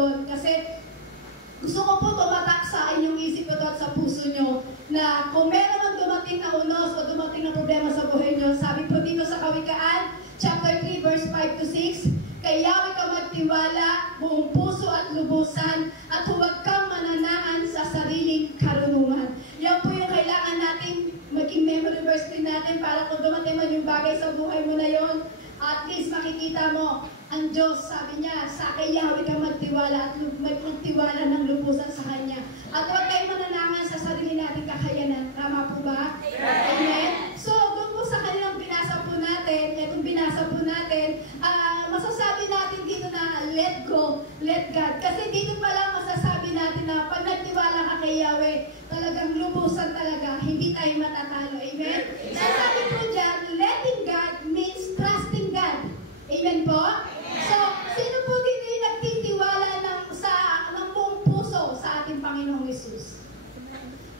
doon. Kasi gusto ko po tumatak sa inyong isip ko at sa puso nyo na kung meron mang dumating na unos o dumating na problema sa buhay nyo, sabi po dito sa Kawikaan, chapter 3, verse 5 to 6, kay Yahweh ka magtiwala, buong puso at lubusan, at huwag kang mananaan sa sariling karunungan. Yan po yung kailangan natin maging memory verse din natin para kung dumating man yung bagay sa buhay mo na yon, at least makikita mo, ang Diyos, sabi niya, sa kay Yahweh ka magtiwala at magtiwala ng lubusan sa Kanya. At huwag kayo mananangan sa sarili nating kakayanan. Tama po ba? Yeah. Amen? So, doon po sa kanilang binasa po natin, itong binasa po natin, masasabi natin dito na let go, let God. Kasi dito pa lang masasabi natin na pag nagtiwala ka kay Yahweh, talagang lubusan talaga, hindi tayo matatalo. Amen? So, sabi po dyan, letting God means trusting God. Amen po? So, sino po dito yung nagtitiwala ng buong puso sa ating Panginoong Hesus?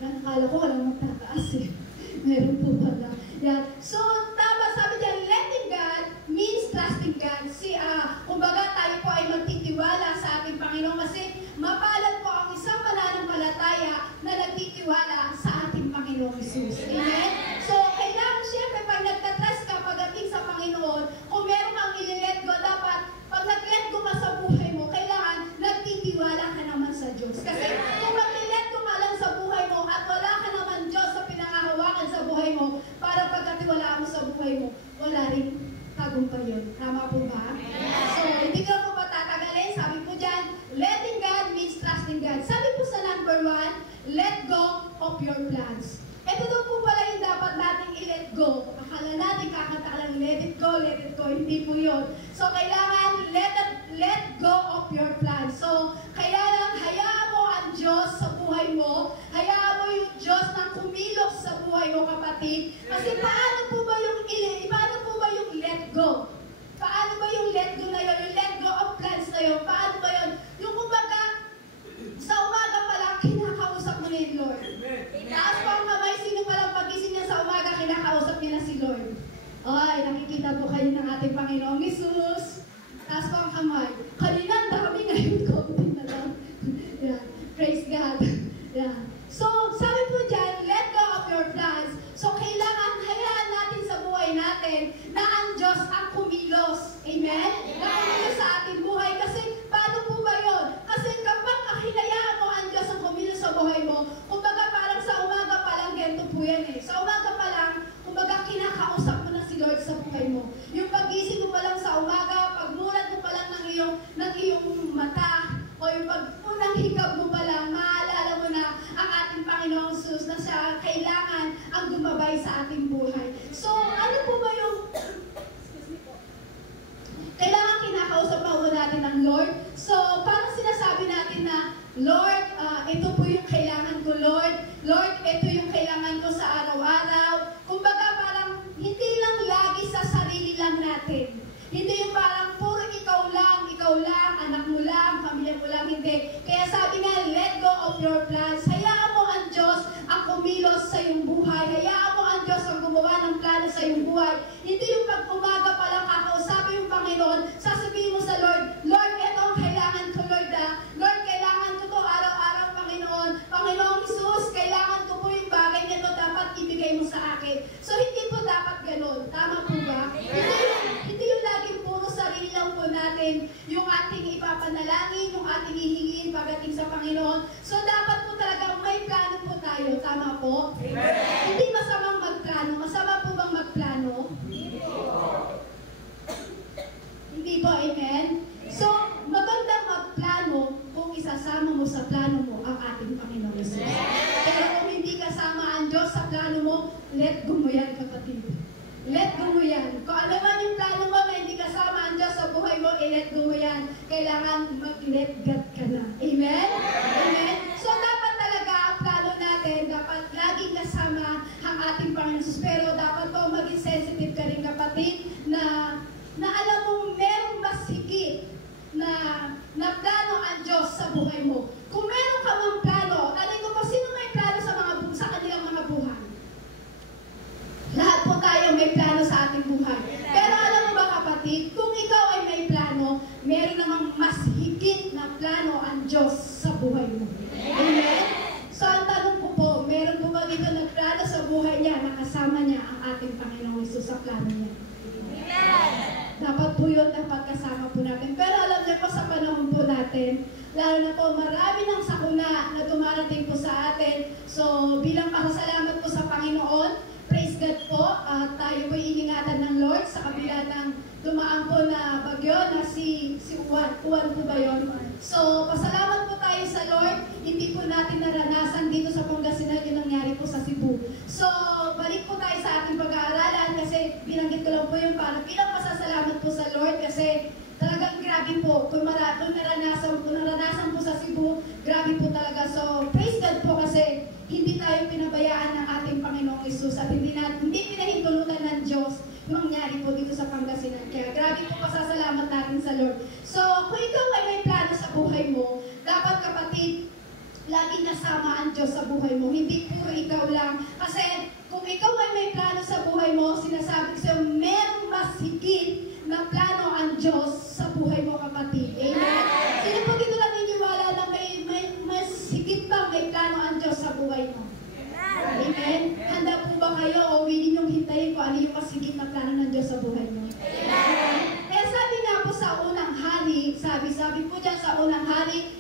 Nakakala ko walang magtataas eh. Meron po pala. Yan. So, tama sabi dyan, letting God means trusting God. Kumbaga tayo po ay magtitiwala sa ating Panginoon kasi mapalad po ang isang mananampalataya na nagtitiwala sa ating Panginoong Hesus. Amen? So, kailangan siyempre pag nagtatrust ka pagdating sa Panginoon, kung meron kang i-let go, dapat pag nag-let go ka sa buhay mo, kailangan nagtitiwala ka naman sa Diyos. Kasi kung nag-let go ka lang sa buhay mo at wala ka naman Diyos sa pinangahawakan sa buhay mo, para pagkatiwalaan mo sa buhay mo, wala rin tagumpay yun. Tama po ba? So, hindi ko po patatagalin. Sabi po dyan, letting God means trusting God. Sabi po sa number 1, let go of your plans. Ito daw po pala yung dapat nating i-let go. Akala natin kakanta lang, let it go, let it go. Hindi po yun. So, kailangan let go of your plans. So, kailangan hayaan mo ang Diyos sa buhay mo. Hayaan mo yung Diyos na kumilos sa buhay mo, kapatid. Kasi paano po ba yung let go? Paano ba yung let go na yun? Yung let go of plans na yun? Paano ba yun? Yung kumbaga, sa umaga pa lang, kinakausap mo na yung Lord. Taas pa ang kamay, sino pa lang pagising niya sa umaga, kinakausap niya na si Lord. Ay, nakikita po kayo ng ating Panginoong Hesus. Taas pa ang kamay. Kanina, ang dami ngayon, konti na lang. Yeah. Praise God. Yeah. So, sabi po dyan, let go of your plans. So, kailangan hayaan natin sa buhay natin na ang Diyos ang kumilos. Amen? Na kumilos sa ating buhay. Kasi, paano po ba yun? Kasi kapag hinayaan mo ang Diyos ang kumilos sa buhay mo, kumbaga parang sa umaga pa lang, ganito po yan eh. Sa umaga pa lang, kumbaga kinakausap mo na si Lord sa buhay mo. Yung pagising mo pa lang sa umaga, pagmulat mo pa lang ng iyong mata, o yung unang hikab mo pa lang, maalala mo na ang ating Panginoong Hesus na siya kailangan ang gumabay sa ating buhay. So, ano po ba yung kailangan kinakausap pa natin ng Lord? So, parang sinasabi natin na, Lord, ito po yung kailangan ko, Lord. Lord, ito yung kailangan ko sa araw-araw. Kumbaga, parang hindi lang lagi sa sarili lang natin. Hindi yung parang puro ikaw lang, anak mo lang, pamilya mo lang, hindi. Kaya sabi nga, let go of your plans. Hayaan mo ang Diyos ang kumilos sa iyong buhay. Hayaan mo ang Diyos ang gumawa ng plano sa iyong buhay. Hindi yung pag umaga pa lang kakausapin yung Panginoon, sasabihin mo sa Lord, Lord, ito ang kailangan ko, Lord. Lord, kailangan ko to araw-araw, Panginoon. Panginoong Hesus, kailangan ko po yung bagay nito, dapat ibigay mo sa akin. So, hindi po dapat ganun. Tama po ba? Hindi yung laging puro sarili lang po natin yung ating ipapanalangin, yung ating hihingin pagdating sa Panginoon. So, dapat po talaga may plano po tayo. Tama po? Amen. Hindi masamang magplano. Masama po bang magplano? Hindi po, amen? So, magandang magplano kung isasama mo sa plano mo ang ating Panginoon Hesus. Pero kung hindi kasama ang Diyos sa plano mo, let go mo yan, kapatid. Let go mo yan. Kung ano man yung plano mo na hindi kasama ang Diyos sa buhay mo, let go mo yan. Kailangan mag-let God ka na. Amen? Amen? So, dapat talaga ang plano natin, dapat laging kasama ang ating Panginoon Hesus. Pero dapat po maging sensitive ka rin, kapatid, na alam mo merong mas higit na plano ang Diyos sa buhay mo. Kung meron ka mang plano, tanong ko po, sino may plano sa kanilang mga buhay? Lahat po tayo may plano sa ating buhay. Pero alam mo ba, kapatid, kung ikaw ay may plano, meron namang mas higit na plano sa plano niya. Dapat po yun, dapat kasama po natin. Pero alam niyo po sa panahon po natin, lalo na po marami ng sakuna na dumarating po sa atin. So bilang pasasalamat po sa Panginoon, praise God po, tayo po iningatan ng Lord sa kabila ng dumaan po na bagyo na si Juan po ba yun? So pasalamat po tayo sa Lord, hindi po natin naranasan dito sa Pangasinan yung nangyari po sa Cebu. So balik po tayo sa ating pag-aaralan kasi binanggit ko lang po yung para bilang pasasalamat po sa Lord kasi talagang grabe po. Kung naranasan po sa Cebu, grabe po talaga. So, praise God po kasi hindi tayo pinabayaan ng ating Panginoong Hesus at hindi pinahintulutan ng Diyos mangyari po dito sa Pangasinan. Kaya grabe po pasasalamat natin sa Lord. So, kung ikaw ay may plano sa buhay mo, dapat kapatid, laging nasama ang Diyos sa buhay mo. Hindi puro ikaw lang. Kasi kung ikaw ay may plano sa buhay mo, sinasabi ko sa'yo, merong mas higit na plano ang Diyos sa buhay mo, kapatid. Amen? Sino po dito lang niniwala na may mas higit bang may plano ang Diyos sa buhay mo? Amen? Handa po ba kayo o willing yung hintayin ko ano yung mas higit na plano ng Diyos sa buhay mo? Amen? Kaya sabi nga po sa unang hari, sabi po dyan sa unang hari,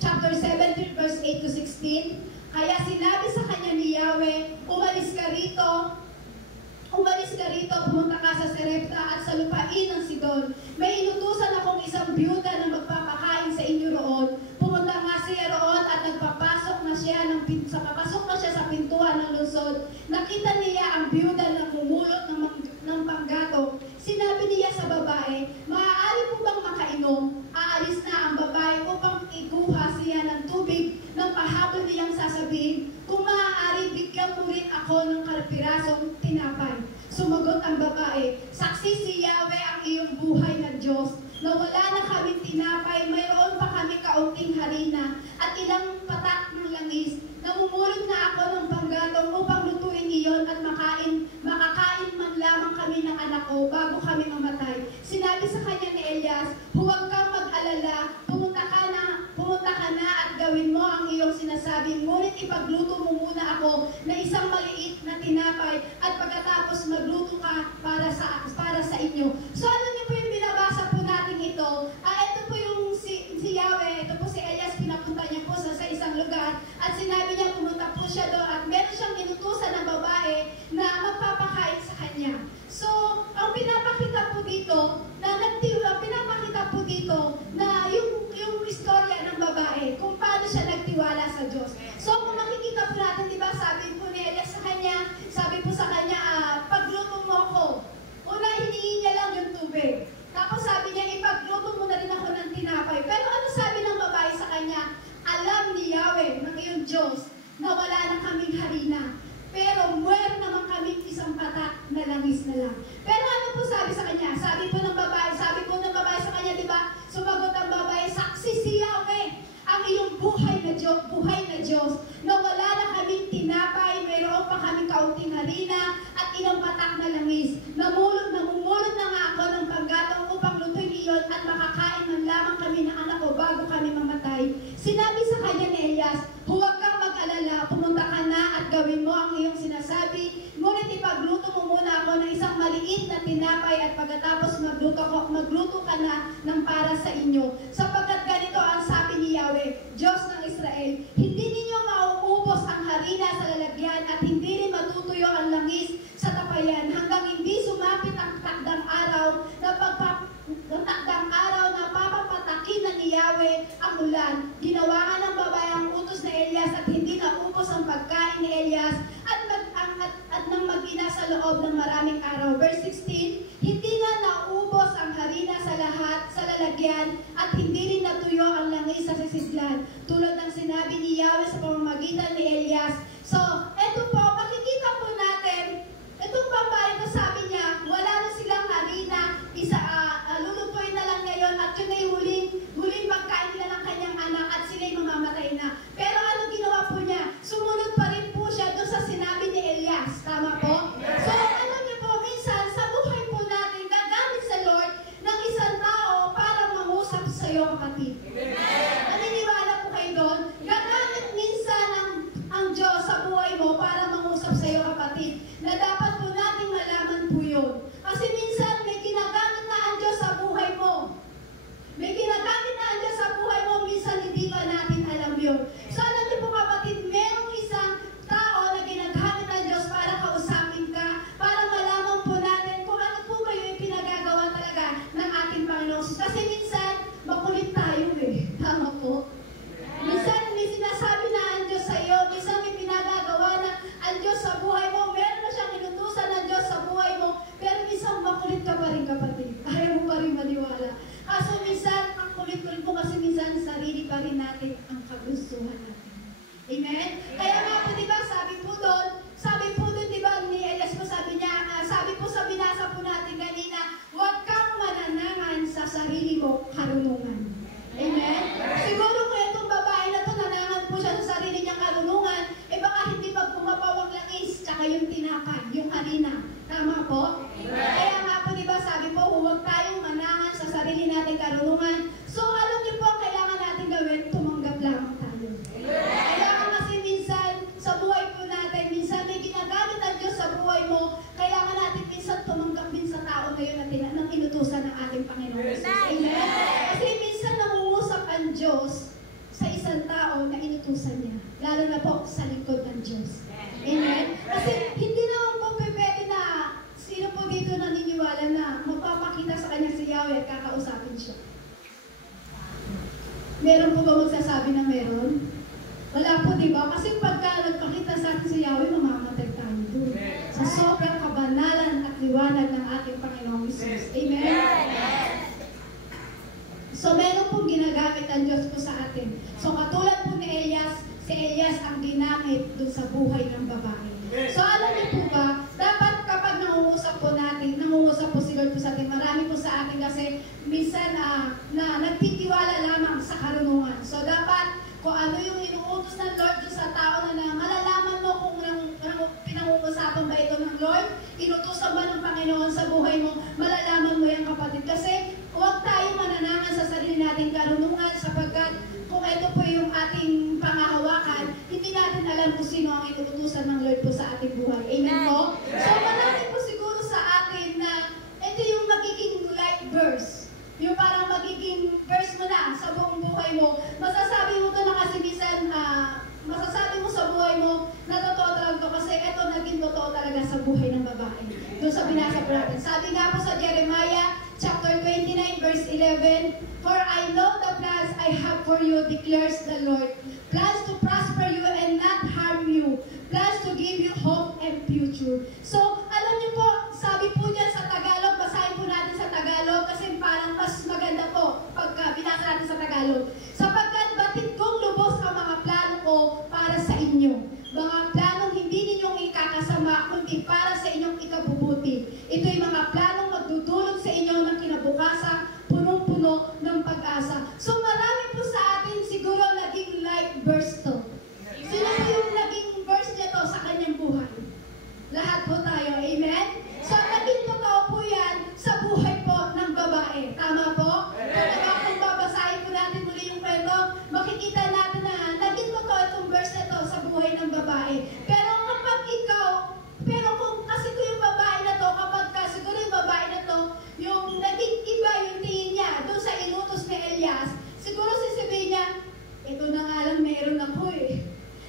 chapter 17, verse 8 to 16, kaya sinabi sa kanya ni Yahweh, umalis ka rito, pumunta ka sa Serepta at sa lupain ng Sidon. May inutusan akong isang byuda na magpapakain sa inyo roon. Pumunta nga siya roon at papasok na siya sa pintuan ng lungsod. Nakita niya ang byuda na kumulot ng panggatong. Sinabi niya sa babae, maaari po bang makainom? Aalis na ang babae upang ikuha siya ng tubig nang pahabol niyang sasabihin, kung maaari, bigyan mo rin ako ng kalpirasong tinapay. Sumagot ang babae, saksi si Yahweh ang iyong buhay na Diyos, na wala na kaming tinapay, mayroon pa kami kaunting harina at ilang patak ng langis. Namumulot na ako ng panggatong upang lutuin iyon at makakain man lamang kami ng anak ko bago kami mamatay. Sinabi sa kanya ni Elias, huwag kang mag-alala, pumunta ka na at gawin mo ang iyong sinasabi, ngunit ipagluto mo muna ako na isang maliit na tinapay at pagkatapos magluto ka para sa inyo. So ano niyo po yung binabasa po natin ito? Ito po yung si Yahweh, ito po si Elias, pinapunta niya po sa isang lugar at sinabi niya pumunta po siya doon at meron siyang inutusan ng babae na magpapakain sa kanya. So, ang pinapakita po dito na yung istorya ng babae, kung paano siya nagtiwala sa Diyos. So, kung makikita po natin, di ba, sabi po ni Elias sa kanya, pagluto mo ako. Una, hiningi niya lang yung tubig. Tapos sabi niya, ipagluto mo na rin ako ng tinapay. Pero ano sabi ng babae sa kanya? Alam ni Yahweh, ng iyong Diyos, na wala na kaming harina. Pero meron naman kaming isang patak na langis na lang. Pero ano po sabi sa kanya? Sabi po ng babae sa kanya, di ba? Sumagot ang babae, saksi si Yahweh, ang iyong buhay na Diyos, na wala na kaming tinapay, mayroon pa kaming kaunting harina at ilang patak na langis. Namumulot na nga ako ng panggatong upang lutuin iyon at makakain man lamang kami ng anak ko bago kami mamatay. Sinabi sa kanya ni Elias, huwag kang mag-alala, pumunta ka na at gawin mo ang iyong sinasabi, ngunit ipagluto mo muna ako ng isang maliit na tinapay at pagkatapos magluto ka na ng para sa inyo. Sapagkat ganito ang sabi ni Yahweh, Diyos ng Israel, hindi ninyo mauubos ang harina sa lalagyan at hindi rin matutuyo ang langis sa tapayan hanggang hindi sumapit ang takdang araw na papapatakin na ni Yahweh ang ulan. Ginawa nga ng babae ang utos na Elias at hindi naubos ang pagkain ni Elias at nang mag-ina sa loob ng maraming araw. Verse 16, hindi nga naubos ang harina sa lalagyan at hindi rin natuyo ang langis sa sisidlan. Tulad ng sinabi ni Yahweh sa pamamagitan ni Elias. So, eto po, makikita po natin, itong babae ko sabi niya, wala na silang harina, lulutuin na lang ngayon at yun ay huling pagkain nila ng kanyang anak at sila'y mamamatay. magsasabi na meron? Wala po, di ba? Kasi pagka nagpakita sa atin si Yahweh, mamamatay tayo doon. Sa sobrang kabanalan at liwanag ng ating Panginoong Hesus. Amen? So, meron pong ginagamit ang Diyos po sa atin. So, katulad po ni Elias, si Elias ang ginamit doon sa buhay ng babae. So, alam niyo po ba, dapat kapag nangungusap po si Lord po sa atin, marami po sa atin kasi minsan na nagtitiwala lamang sa karunungan. So, dapat kung ano yung inuutos ng Lord doon sa tao na malalaman mo kung pinangungusapan ba ito ng Lord, inutusan ba ng Panginoon sa buhay mo, malalaman mo yan, kapatid. Kasi huwag tayo mananangan sa sarili nating karunungan sapagkat kung ito po yung ating pangahawakan, hindi natin alam kung sino ang inuutusan ng Lord po sa ating buhay. Amen po? So marami po siguro sa atin na ito yung magiging light verse. Yung parang magiging verse mo na sa buong buhay mo. Masasabi mo to na kasi minsan, masasabi mo sa buhay mo na totoo talaga to kasi ito naging totoo talaga sa buhay ng babae. Doon sa binasa po natin. Sabi nga po sa Jeremiah chapter 29 verse 11, "For I know the plans I have for you, declares the Lord, plans to prosper you and not harm you, plans to give you hope and future." So, alam niyo po, sabi po niya sa Tagalog, basahin po natin sa Tagalog kasi parang mas maganda po pagka binasa natin sa Tagalog. "Sapagkat batid kong lubos ang mga plano ko para sa inyo. Mga planong hindi ninyong ikakasama, kundi para sa inyong ikabubuti. Ito'y mga planong magdudulot sa inyo ng kinabukasan, punong-puno ng pag-asa." So marami po sa atin siguro naging light verse to. Sino po yung naging verse niya to sa kanyang buhay? Lahat po tayo, amen? So naging totoo po yan sa buhay po ng babae. Tama po? Kung babasahin po natin muli yung kwento, makikita natin na naging totoo itong verse na to sa buhay ng babae. Pero kapag kasi ko yung babae na to, siguro yung babae na to, yung naging iba yung tingin niya doon sa inutos ni Elias, siguro sasabihin niya, ito na nga lang meron ako eh.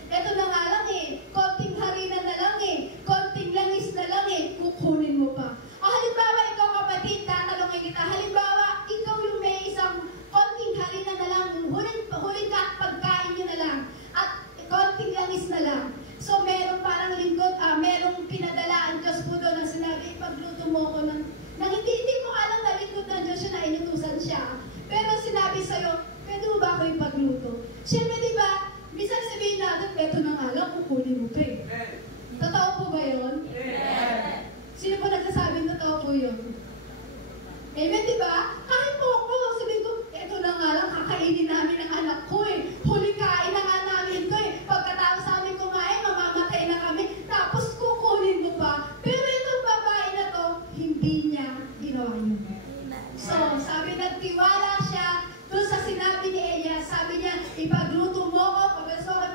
Ito na nga lang eh, konting harina na lang eh, konting langis na lang eh, kukunin mo pa. O halimbawa, ikaw kapatid, tatanungin kita, halimbawa, ikaw yung may isang konting harina na lang, huling pagkain nyo na lang, at konting langis na lang. So, meron parang lingkod, merong pinadala ang Diyos po doon na sinabi, ipagluto mo ako ng hindi mo alam na lingkod ng Diyos yun na inutusan siya. Pero sinabi sa'yo, pwede mo ba ako ipagluto? Siyempre, di ba, minsan sabihin natin, eto na nga lang, kukunin mo pa eh. Totoo po ba yun? Sino po nagsasabing totoo po yun? Amen, di ba? Kahit po ako, sabihin ko, eto na nga lang, kakainin namin ang anak ko eh. Huling kain na nga namin ito eh. Pagkatapos namin kumain, mamamatay na kami. Tapos kukunin mo pa. Pero itong babae na to, hindi niya ginawa yun. So, sabi, nagtiwala siya doon sa sinabi ni Elias. Sabi niya, ipagluto mo ko. Pagkaso ko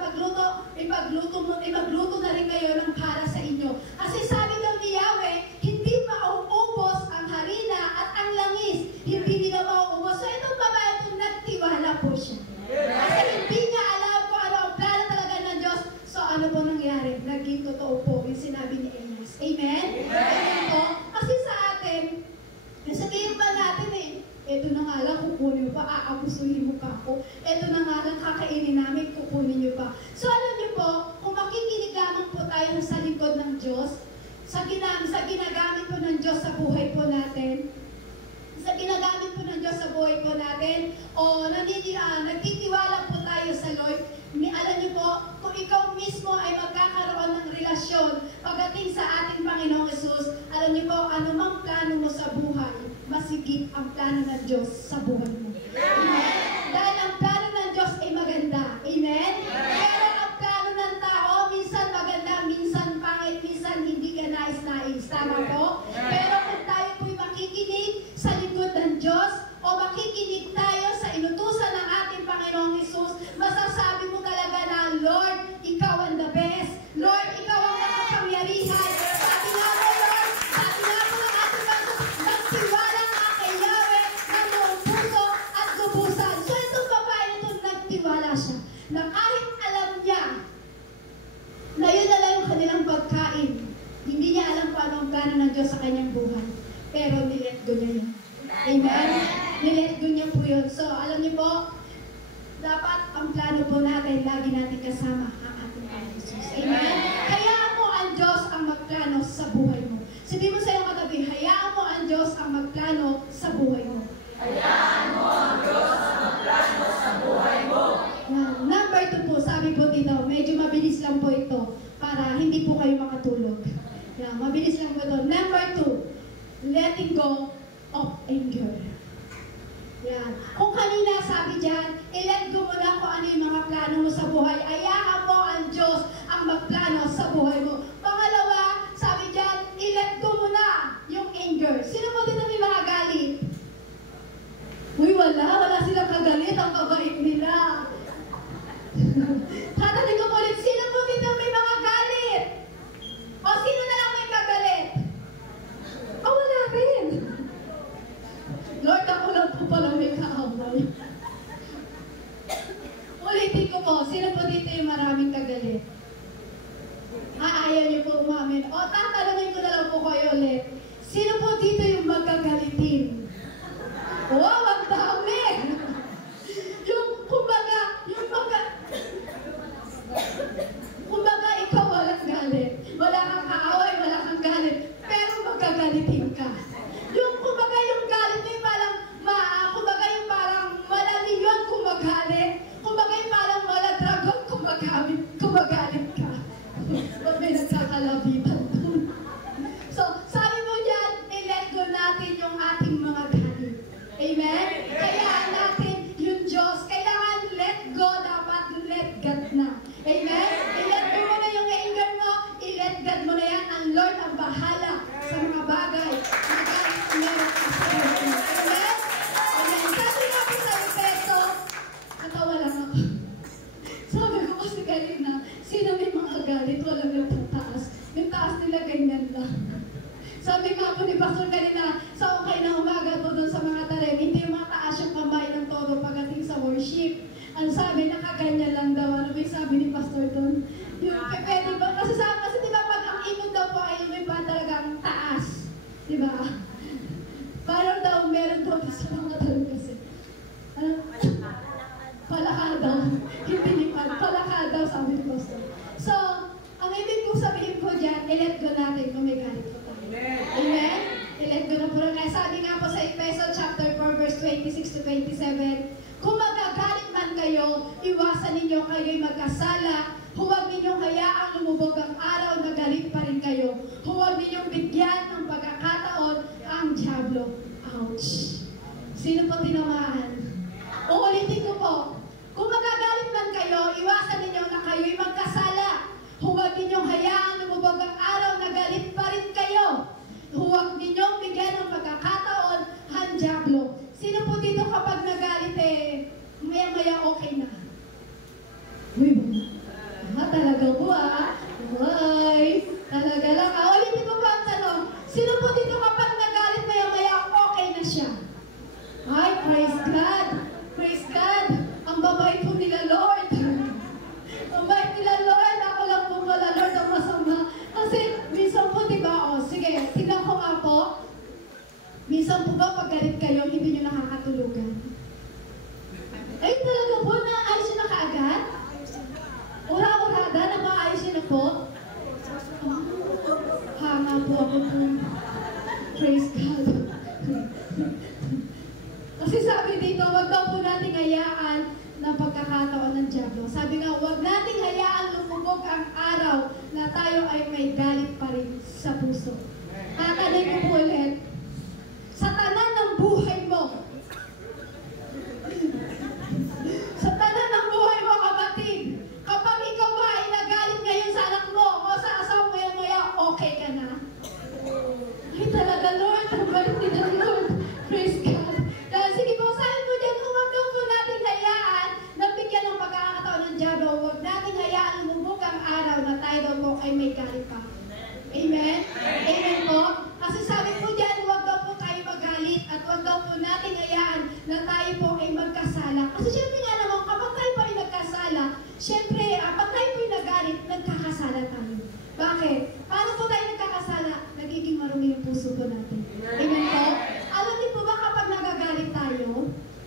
ipagluto na rin kayo ng para sa inyo. Kasi sabi daw ni Yahweh, hindi mauubos ang harina at ang langis. Hindi nila mauubos. So, itong babae itong nagtiwala po siya. Kasi hindi niya alam kung ano ang plano talaga ng Diyos. So, ano po nangyari? Naging totoo po yung sinabi ni Elias. Amen? Amen po? Kasi sa atin, sabihin ba natin eh, eto na nga lang, kukunin mo pa, aabusuhin mo pa ako. Eto na nga lang, kakainin namin, kukunin niyo pa. So alam niyo po, kung makikinig lamang po tayo sa likod ng Diyos, sa ginagamit po ng Diyos sa buhay po natin, o nagtitiwala po tayo sa Lord, alam niyo po, kung ikaw mismo ay magkakaroon ng relasyon pagdating sa ating Panginoong Hesus, alam niyo po, anumang plano mo sa buhay, masigit ang plano ng Diyos sa buhay mo. Amen? Dahil ang plano ng Diyos ay maganda. Amen? Pero ang plano ng tao, minsan maganda, minsan pangit, minsan hindi ka nais-nais. Tama po? Pero kung tayo po'y makikinig sa likod ng Diyos, o makikinig tayo sa inutusan ng ating Panginoong Hesus, masasabi mo talaga na, Lord, Ikaw ang the best. Lord, Ikaw ang makapangyarihan. Sabi nga mo, Lord, sabi nga mo ng ating Panginoon, nagtiwala ka kay Yahweh ng buong puso at lubusan. So itong babae ito, nagtiwala siya na kahit alam niya na yun na lang yung kanilang pagkain, hindi niya alam kung ano ang plano ng Diyos sa kanyang buhay. Pero nilet go niya yun. Amen? Nilet go niya po yun. So, alam niyo po, dapat ang plano po natin, lagi natin kasama ang ating Panginoon Jesus. Amen? Hayaan mo ang Diyos ang magplano sa buhay mo. Sabihin mo sa iyong katabi, hayaan mo ang Diyos ang magplano sa buhay mo. Hayaan mo ang Diyos ang magplano sa buhay mo. Number 2 po, sabi po dito, medyo mabilis lang po ito para hindi po kayo makatulog. Mabilis lang po ito. Number 2, letting go of anger. Yan. Kung kanina sabi dyan, i-let go mo lang kung ano yung mga plano mo sa buhay. Hayaan mo ang Diyos ang magplano sa buhay mo. Pangalawa, sabi dyan, i-let go mo na yung anger. Sino po dito may mga galit? Uy, wala silang kagalit. Ang kabait nila. Tatanong ko ulit, sino po dito may mga galit? O sino na lang may kagalit? O wala rin. Lord, ako lang po pala may kaaway. Ulitin ko po, sino po dito yung maraming kagalit? Ayaw niyo po umamin. O, tatanungin ko na lang po kayo ulit. Sino po dito yung magkagalitin? Wow, ang dami! kumbaga ikaw walang galit. Wala kang kaaway, wala kang galit. Pero magkagalitin ka. Kumbaga yung galit mo yung parang, kumbaga yung parang malalim yun kung magalit. Kumbaga yung parang maladragon kung magalit ka. Ba't may nagkakalabitan doon? So, sabi mo dyan, i-let go natin yung ating mga galit. Amen? Kaya natin yung Diyos, kailangan let go, dapat let God na. Amen? I-let go mo na yung anger mo, i-let God mo na yan. Ang Lord ang bahala sa mga bagay na guys meron ka sa iyo. Amen? Amen. Sabi nga po sa Efeso, natawa lang ako. Sabi ko kasi kanina, sino may mga galit, walang nagtataas. Yung taas nila ganyan lang. Sabi nga po ni Pastor kanina, sa okay na umaga po doon sa mga tarim, hindi mataas yung kamay ng todo pagdating sa worship. Ang sabi, nakaganyan lang daw. Ano may sabi ni Pastor doon? Yung pwede ba? Kasi di ba pag ang imod daw po ay lumipad talagang taas. Di ba? Parang daw, meron daw sa mga tarim kasi. Palaka daw. Hindi lipad. Palaka daw, sabi ni Pastor. So, ang ibig kong sabihin ko dyan, i-let go natin kung may galit po tayo. Amen? I-let go na po. Kaya sabi nga po sa Efeso chapter 4 verse 26 to 27, kung magagalit man kayo, iwasan ninyo kayo'y magkasala. Huwag ninyong hayaang lumubog ang araw na galit pa rin kayo. Huwag ninyong bigyan ng pagkakataon ang dyablo. Ouch! Sino po tinamaan? Uulitin ko po. Kung magagalit man kayo, iwasan ninyo na kayo'y magkasala. Huwag ninyong hayaang lumubog ang araw na galit pa rin kayo. Huwag ninyong bigyan ng pagkakataon ang dyablo. Sino po dito kapag nagalit maya-maya okay na? Uy, talaga po Ay, talaga lang. Ulitin ko po ang tanong. Sino po dito kapag nagalit maya-maya okay na siya? Ay, praise God. Praise God. Ang babait po nila Lord. Ang bait nila Lord. Ako lang po pala Lord ang masama. Kasi minsan po diba, sige, tignan ko nga po. Minsan po ba pag galit kayo, hindi nyo nakakatulugan? Ay, talaga po, naayos nyo na kaagad? Ura-urada, nabaayos nyo na po? Hanga po ako po. Praise God. Kasi sabi dito, wag daw po nating hayaan ng pagkakataon ng dyablo. Sabi nga, wag nating hayaan lumubog ang araw na tayo ay may galit pa rin sa puso. Tatanay ko po ulit, sa tanan ng buhay mo. Sa tanan ng buhay mo, kapatid. Kapag ikaw ba ay nagalit ngayon sa anak mo o sa asawa maya-maya, okay ka na? Ay talaga, Lord. Ang balik ni the Lord. Praise God. Dahil sige po, sabi po dyan, huwag daw po natin hayaan na bigyan ng pagkakataon ng dyablo. Huwag natin hayaan lumubog ang araw na tayo daw po ay may galit pa. Amen? Amen po? Kasi sabi po dyan, huwag daw po tayo magalit at huwag daw po natin hayaan na tayo po ay magkasala. Kasi syempre nga naman, kapag tayo pa ay nagkasala, syempre, pag tayo po ay nagalit, nagkakasala tayo. Bakit? Paano po tayo nagkakasala? Nagiging marumi yung puso po natin. Amen po? Alam niyo po ba kapag nagagalit tayo,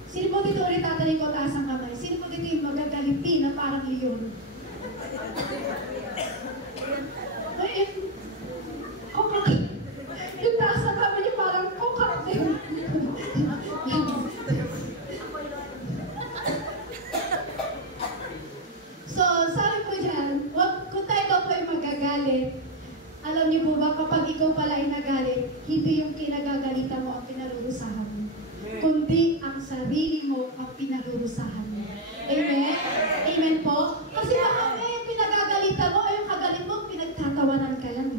sino po dito ulit tatanong ko taas ang kamay? Sino po dito ikaw pala ay nagalit, hindi yung kinagagalitan mo ang pinarurusahan mo, kundi ang sarili mo ang pinarurusahan mo. Amen? Amen po? Kasi baka yung pinagagalitan mo, yung kagalit mo, pinagtatawanan ka lang.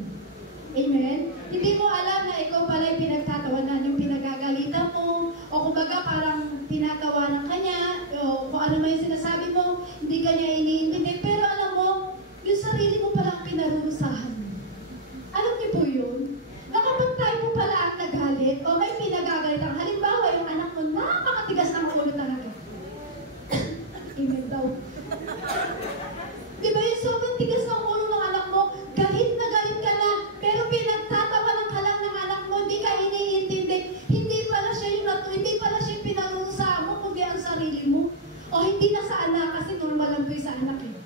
Amen? Hindi mo alam na ikaw pala ay pinagtatawanan, yung pinagagalitan mo, o kumbaga parang tinatawanan ka niya, o kung ano man yung sinasabi mo, hindi ka niya iniintindi. Pero alam mo, yung sarili mo pala ang pinarurusahan mo. Alam niyo po yun? Na kapag tayo po pala ang nagalit, o may pinagagalitan, halimbawa yung anak mo, napakatigas ng ulo talaga. Amen daw. Di ba yung sobrang tigas ng ulo ng anak mo, galit na galit ka na, pero pinagtatawanan ka lang ng anak mo, hindi ka iniintindi, hindi pala siya yung pinarurusahan mo, kundi ang sarili mo. O hindi na sa anak, kasi normal lang po yung sa anak eh.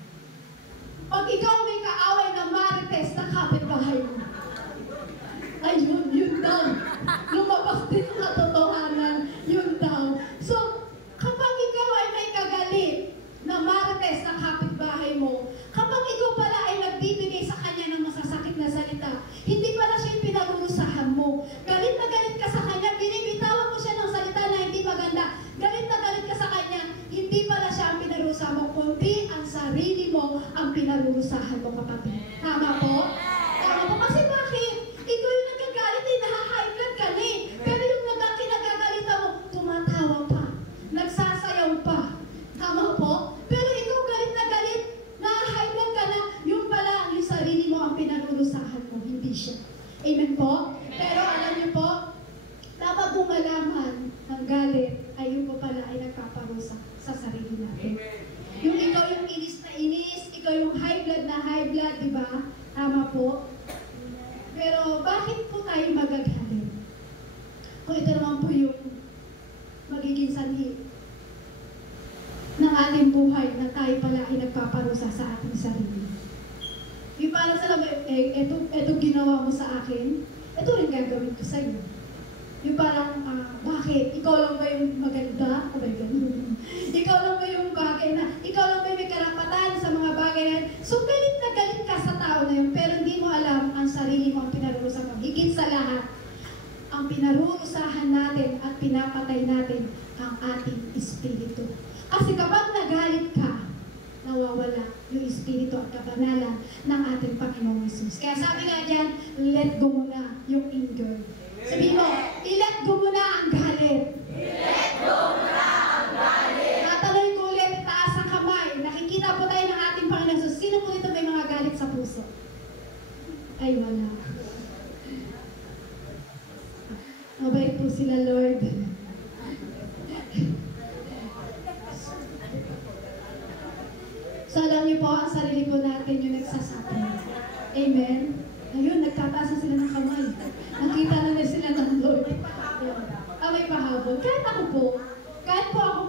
Pag ikaw may kaaway na marites na kapitbahay mo, ayun, yun daw. Lumabas din ang katotohanan, yun daw. So, kapag ikaw ay may kagalit na marites na kapitbahay mo, kapag ikaw pala ay nagbibigay sa kanya ng masasakit na salita, hindi pala siya yung pinarurusahan mo. Galit na galit ka sa kanya, binibitawan mo siya ng salita na hindi maganda. Galit na galit ka sa kanya, hindi pala siya ang pinarurusahan mo, kundi ang sarili mo ang pinarurusahan mo, kapatid. Tama po? Tama po. Kasi bakit? Ikaw yung nagkagalit eh, nahahigh blood ka na eh. Pero yung kinagagalitan mo, tumatawa pa, nagsasayaw pa. Tama po? Pero ikaw galit na galit, nahahigh blood ka na, yung pala, yung sarili mo ang pinarurusahan mo, hindi siya. Amen po? Pero alam niyo po, dapat bumalaman ng galit ay yung po pala ay nagpaparusa sa sarili natin. Yung ikaw yung inis na inis, ikaw yung high blood na high blood, di ba? Tama po? Pero bakit po tayo magagalit? Kung ito naman po yung magiging sanhi ng ating buhay na tayo pala ay nagpaparusa sa ating sarili. Yung parang sa eto ginawa mo sa akin, ito rin gagawin ko sa'yo. Yung parang, bakit? Ikaw lang ba yung maganda? O ba ganun? Ikaw lang ba yung bagay na, ikaw lang ba yung may karapatan sa mga bagay na, so galit na galit ka sa tao na yun, pero hindi mo alam ang sarili mo ang pinarurusahan mo. Higit sa lahat, ang pinarurusahan natin at pinapatay natin ang ating espiritu. Kasi kapag nagalit ka, nawawala yung espiritu at kabanalan ng ating Panginoong Jesus. Kaya sabi nga dyan, let go muna yung anger. Sabi mo, i-let go muna ang galit. I-let go muna ang galit. Natanong ko ulit, taas ang kamay. Nakikita po tayo ng ating Panginoon Jesus. Sino po ito may mga galit sa puso? Ay, wala. Mabait po sila, Lord. So alam niyo po, ang sarili po natin yung nagsasabi. Amen? Ayun, nagtataas na sila ng kamay. Nakita na sila ng Lord. May pahabol. Kahit ako po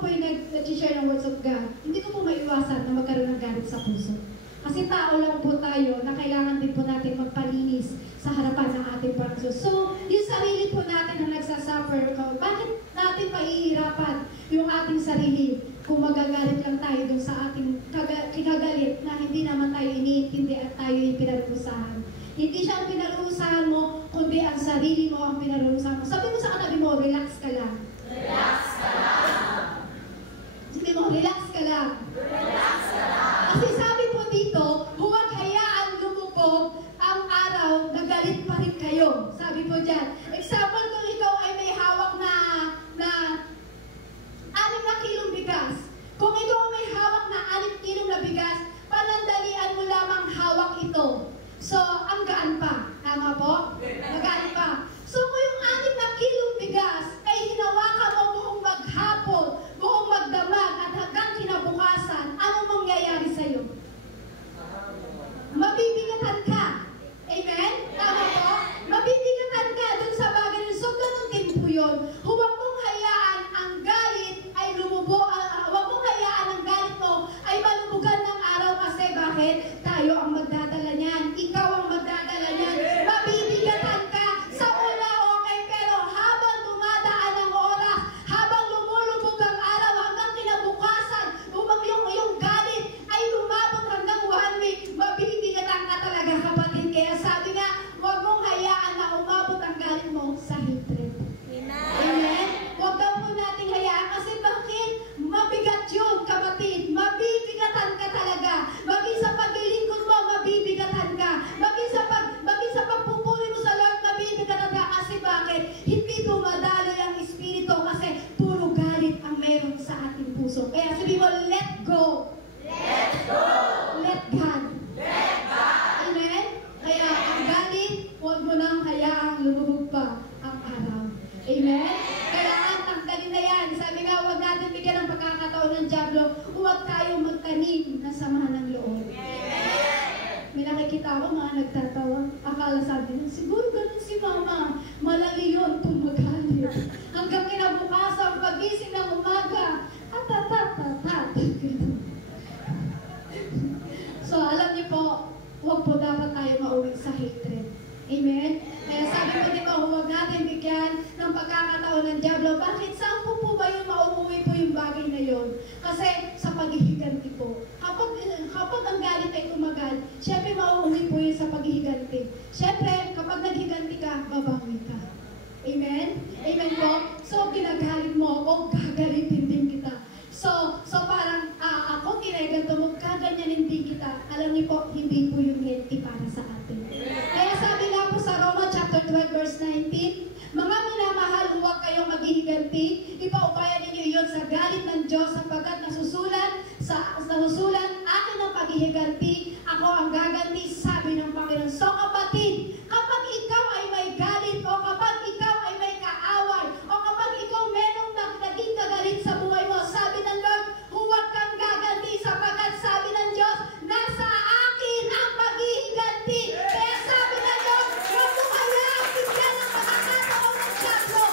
ako yung nag-share ng words of God, hindi ko po maiwasan na magkaroon ng galit sa puso. Kasi tao lang po tayo na kailangan din po natin magpalinis sa harapan ng ating Panginoon. So, yung sarili po natin na nagsasuffer, bakit natin pahihirapan yung ating sarili kung magagalit lang tayo dun sa ating kagagalit na hindi naman tayo iniintindi at tayo yung pinarurusahan. Hindi siya ang pinarurusahan mo, kundi ang sarili mo ang pinarurusahan mo. Sabi mo sa katabi mo, relax ka lang. Relax ka lang. Sabi mo, relax ka lang. Relax ka lang. Kasi sabi po dito, huwag hayaan lumubog ang araw na galit pa rin kayo. Sabi po dyan. Example, kung ikaw ay may hawak na 6 na kilong bigas. Kung ikaw may hawak na 6 kilong na bigas, panandalian mo lamang hawak ito. So, ang gaan pa. Tama po? Magaan pa. So, kung yung 6 na kilong bigas ay hinawakan mo buong maghapon, buong magdamag, at hanggang kinabukasan, anong mangyayari sa'yo? Mabibigatan ka. Amen? Tama po? Mabibigatan ka dun sa bagay. So, ganun din po yun. Huwag mong hayaan ang galit ay lumubo. Huwag mong hayaan ang galit mo ay malubugan ng araw kasi bakit? Tayo ang magdadala niyan. akala sabi niya, siguro ganun si mama, malaki yun kung magalit. Hanggang kinabukasan, pagising ng umaga, So, alam niyo po, huwag po dapat tayo mauwi sa hatred. Amen? Kaya sabi ko, di ba, huwag natin bigyan ng pagkakataon ng Diablo. Bakit? Saan po ba yung mauuwi po yung bagay na yun? Kasi sa paghihiganti po. Kapag ang galit ay tumagal, syempre mauuwi po yun sa paghihiganti. Syempre, kapag naghiganti ka, babawi ka. Amen? Amen po? So, ginagalit mo ako, gagalitin din kita. So parang ako ginaganto mo, gaganyanin din kita. Alam niyo po, hindi po yung healthy para sa atin. Kaya sabi nga po sa Roma chapter 12 verse 19, mga minamahal, huwag kayong maghihiganti. Ipaubayan ninyo iyon sa galit ng Diyos sapagkat nasusulat, akin ang paghihiganti, ako ang gaganti, sabi ng Panginoon. So kapatid, kapag ikaw ay may galit, o kapag ikaw ay may kaaway, o kapag ikaw merong naging kagalit sa buhay mo, sabi ng Lord, huwag kang gaganti sapagkat sabi ng Diyos, nasa akin ang paghihiganti. Kaya sabi ng Diyos, huwag mo kailangan bigyan ng pagkakataon ng Diablo.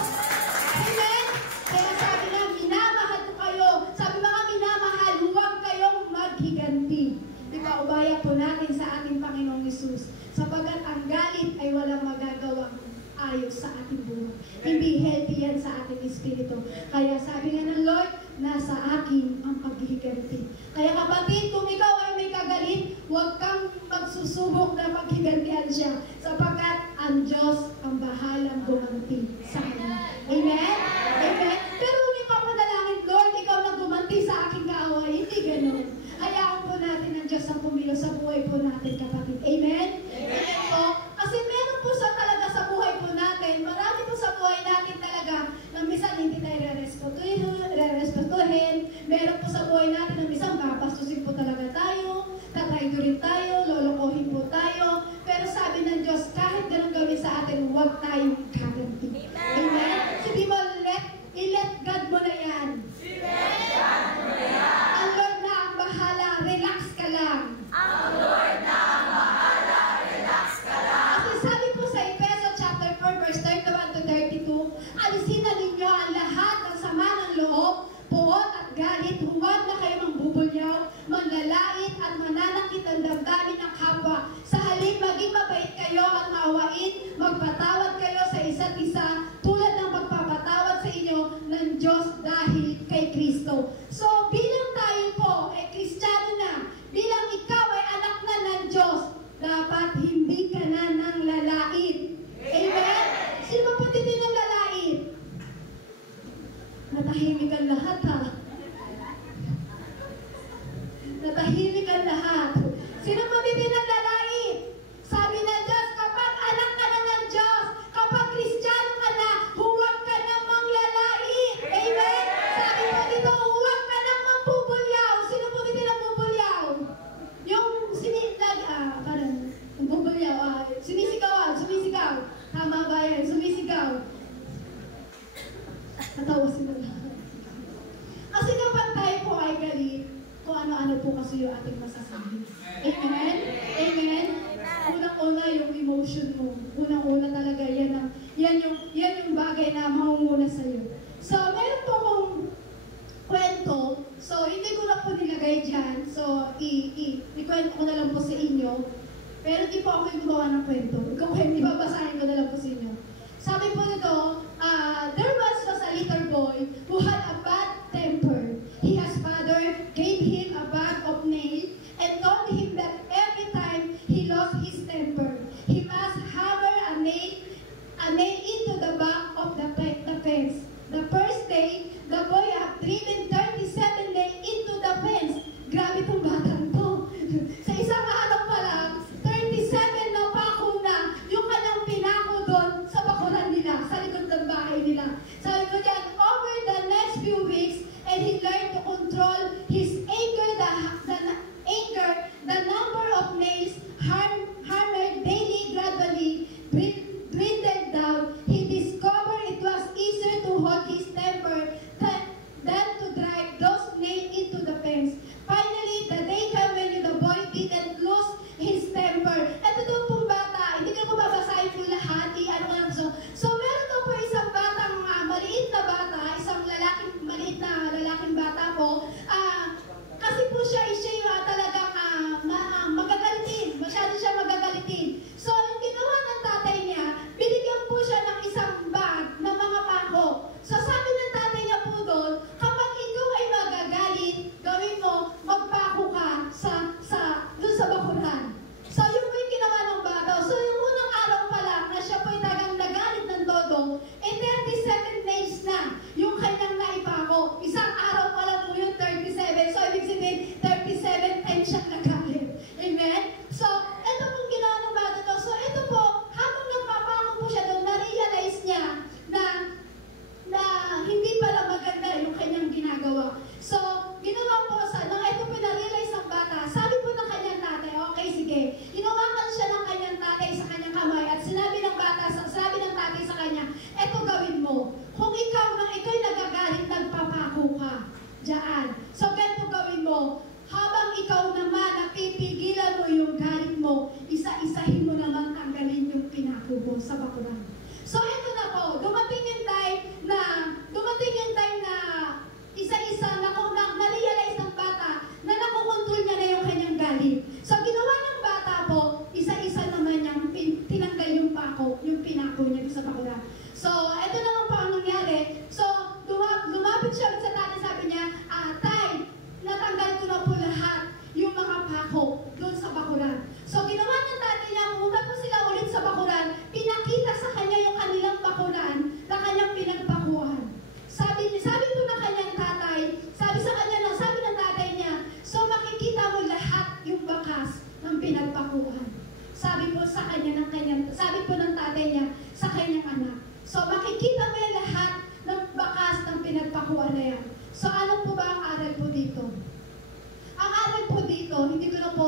Amen? Kaya sabi na, minamahal ko kayo. Sabi mga minamahal, huwag kayong maghiganti. Ipaubaya po natin sa ating Panginoong Hesus, sapagkat ang galit ay walang magagawang ayos sa ating buhay. Hindi healthy yan sa ating espiritu. Kaya sabi nga ng Lord, nasa akin ang paghihiganti. Kaya kapatid, kung ikaw ay may kagalit, huwag kang magsusubok na paghigantihan siya, sapagkat ang Diyos ang bahalang gumanti sa kanya. Amen? Amen? Pero kung ipapadalangin, Lord, ikaw na gumanti sa aking kaaway, hindi ganun. Hayaan po natin ang Diyos ang pumilos sa buhay po natin, kapatid. Amen? Amen po. Kasi meron po sa talaga sa buhay po natin, marami po sa buhay natin talaga na minsan hindi tayo re-respetuhin. Meron po sa buhay natin na minsan papastusin po talaga tayo, tatraidorin tayo, lolokohin po tayo. Pero sabi ng Diyos, kahit ganun gawin sa atin, huwag tayong gaganti. Amen? Sabi mo, i-let God mo na yan. Ang Lord na ang bahala, relax ka lang. Ang Lord na ang bahala, relax ka lang. Kasi sabi po sa Efeso chapter 4 verse 31 to 32, alisin na ninyo ang lahat ng sama ng loob, puot at galit, huwag na kayo mangbubulyaw, manlalait at mananakit ang damdamin ng kapwa. Sa halip, maging mabait kayo at maawain, magpatawad kayo sa isa't isa, tulad ng pagpapatawad sa inyo ng Diyos dahil kay Kristo. So, bilang tayo po, Kristiyano na, bilang ikaw ay anak na ng Diyos, dapat hindi ka na nang lalait. Amen? Sino ba pati din ang lalait? Natahimik ang lahat, ha? Natahimik ang lahat. Sino pati din ang lalait? Sabi ng Diyos, kapag anak ka na ng Diyos, kapag Kristiyano ka na, huwag ka namang lalait. Amen? Sabi po dito, huwag ka namang bubulyaw. Sino po dito ang bubulyaw? Yung parang bubulyaw, sumisigaw. Tama ba yan? Sumisigaw. Natawa sila lahat. Kasi kapag tayo po ay galit, kung ano-ano po kasi yung ating masasabi. Amen? Amen? Unang-una yung emotion mo. Unang-una talaga yan yung bagay na mamumuna sa'yo. So, meron po akong kwento. So, hindi ko na po nilagay dyan. So, ikwento ko na lang po sa inyo. Pero di po ako yung gumawa ng kwento. Ibabasahin ko na lang po sa inyo. Sabi po nito, there was a little boy who had a bad temper. His father gave him a bag of nails and told him that every time he lost his temper, he must hammer a nail into the back of the fence. The first day, the boy had driven 37 nails into the fence. Grabe tong batang to. Sa isang araw pa lang, 37 na pako na yung kanyang pinako doon sa bakuran nila, sa likod ng bahay nila. Sabi ko dyan, over the next few weeks, and he learned to control his anger, the number of nails hammered daily gradually dwindled down. He discovered it was easier to hold his temper than to drive those nails into the fence. Finally, the day came when the boy didn't lose his temper. Ito daw pong bata, hindi ko mababasa pinako niya doon sa bakuran. So, ito naman po ang nangyari. So, lumapit siya sa tatay, sabi niya, Tay, natanggal ko na po lahat yung mga pako doon sa bakuran. So, ginawa ng tatay niya, pumunta po sila ulit sa bakuran, pinakita sa kanya yung kanilang bakuran na kanyang pinagpakuhan. Sabi po ng kanyang tatay, sabi ng tatay niya, so makikita mo lahat yung bakas ng pinagpakuhan. Sabi po ng tatay niya sa kanyang anak. So makikita mo yung lahat ng bakas ng pinagpakuhan na yan. So ano po ba ang aral po dito? Ang aral po dito, hindi ko na po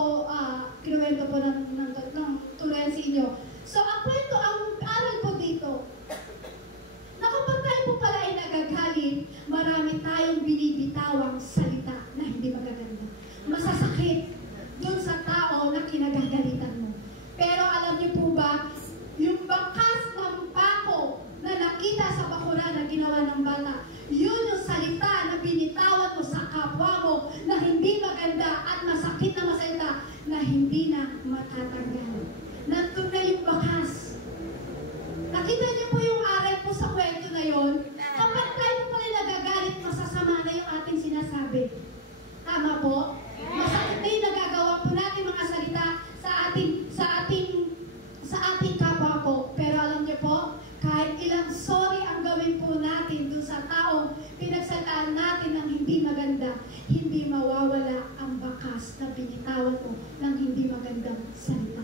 kinuwento po ng tuluyan sa inyo. So ang aral po dito, na kapag tayo po pala ay nagagalit, marami tayong binibitawang salita na hindi magaganda. Masasakit dun sa tao na kinagagalitan mo. Pero alam niyo po ba, yung bakas ng pako na nakita sa bakuran na ginawa ng bata, yun yung salita na binitawan mo sa kapwa mo na hindi maganda at masakit na masalita na hindi na matatanggal. Nandun na yung bakas. Nakita niyo po yung aral po sa kwento na yon. Kapag tayo po pala nagagalit, masasama na yung ating sinasabi. Tama po? Masakit na yung nagagawa po natin mga salita sa ating kapwa po. Pero alam niyo po, kahit ilang sorry ang gawin po natin dun sa taong pinagsataan natin ng hindi maganda, hindi mawawala ang bakas na binitawan mo ng hindi magandang salita.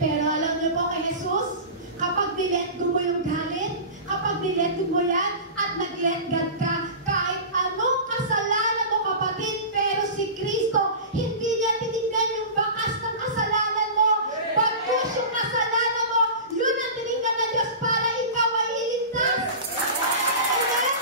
Pero alam niyo po kay Jesus, kapag nilet mo yung galit, kapag nilet mo yan at nag-let God ka, kahit anong kasalanan mo kapatid, pero si Kristo, hindi niya tinignan yung bakas ng kasalanan mo. Bagkus yung kasalanan mo, yun ang tinignan ng Diyos para ikaw ay iligtas. Amen?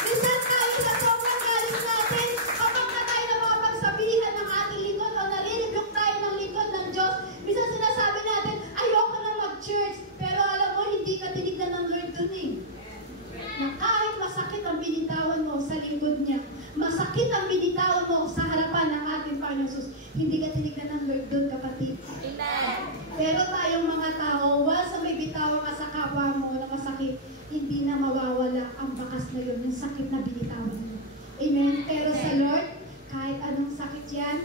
Minsan tayo sa sobrang galit natin, kapag na tayo napapagsabihan ng ating lingkod o narinig tayo ng lingkod ng Diyos, minsan sinasabi natin, ayoko na mag-church, pero alam mo, hindi ka tinignan ng Lord dun eh. Na kahit masakit ang binitawan mo sa lingkod niya, masakit ang binitawan mo sa harapan ng ating Panginoon Jesus, hindi ka tinignan ng Lord dun, kapatid. Amen. Pero tayong mga tao, once na may bitawan ka sa kapwa mo na masakit, hindi na mawawala ang bakas na yun, yung sakit na binitawan mo. Amen? Pero sa Lord, kahit anong sakit yan,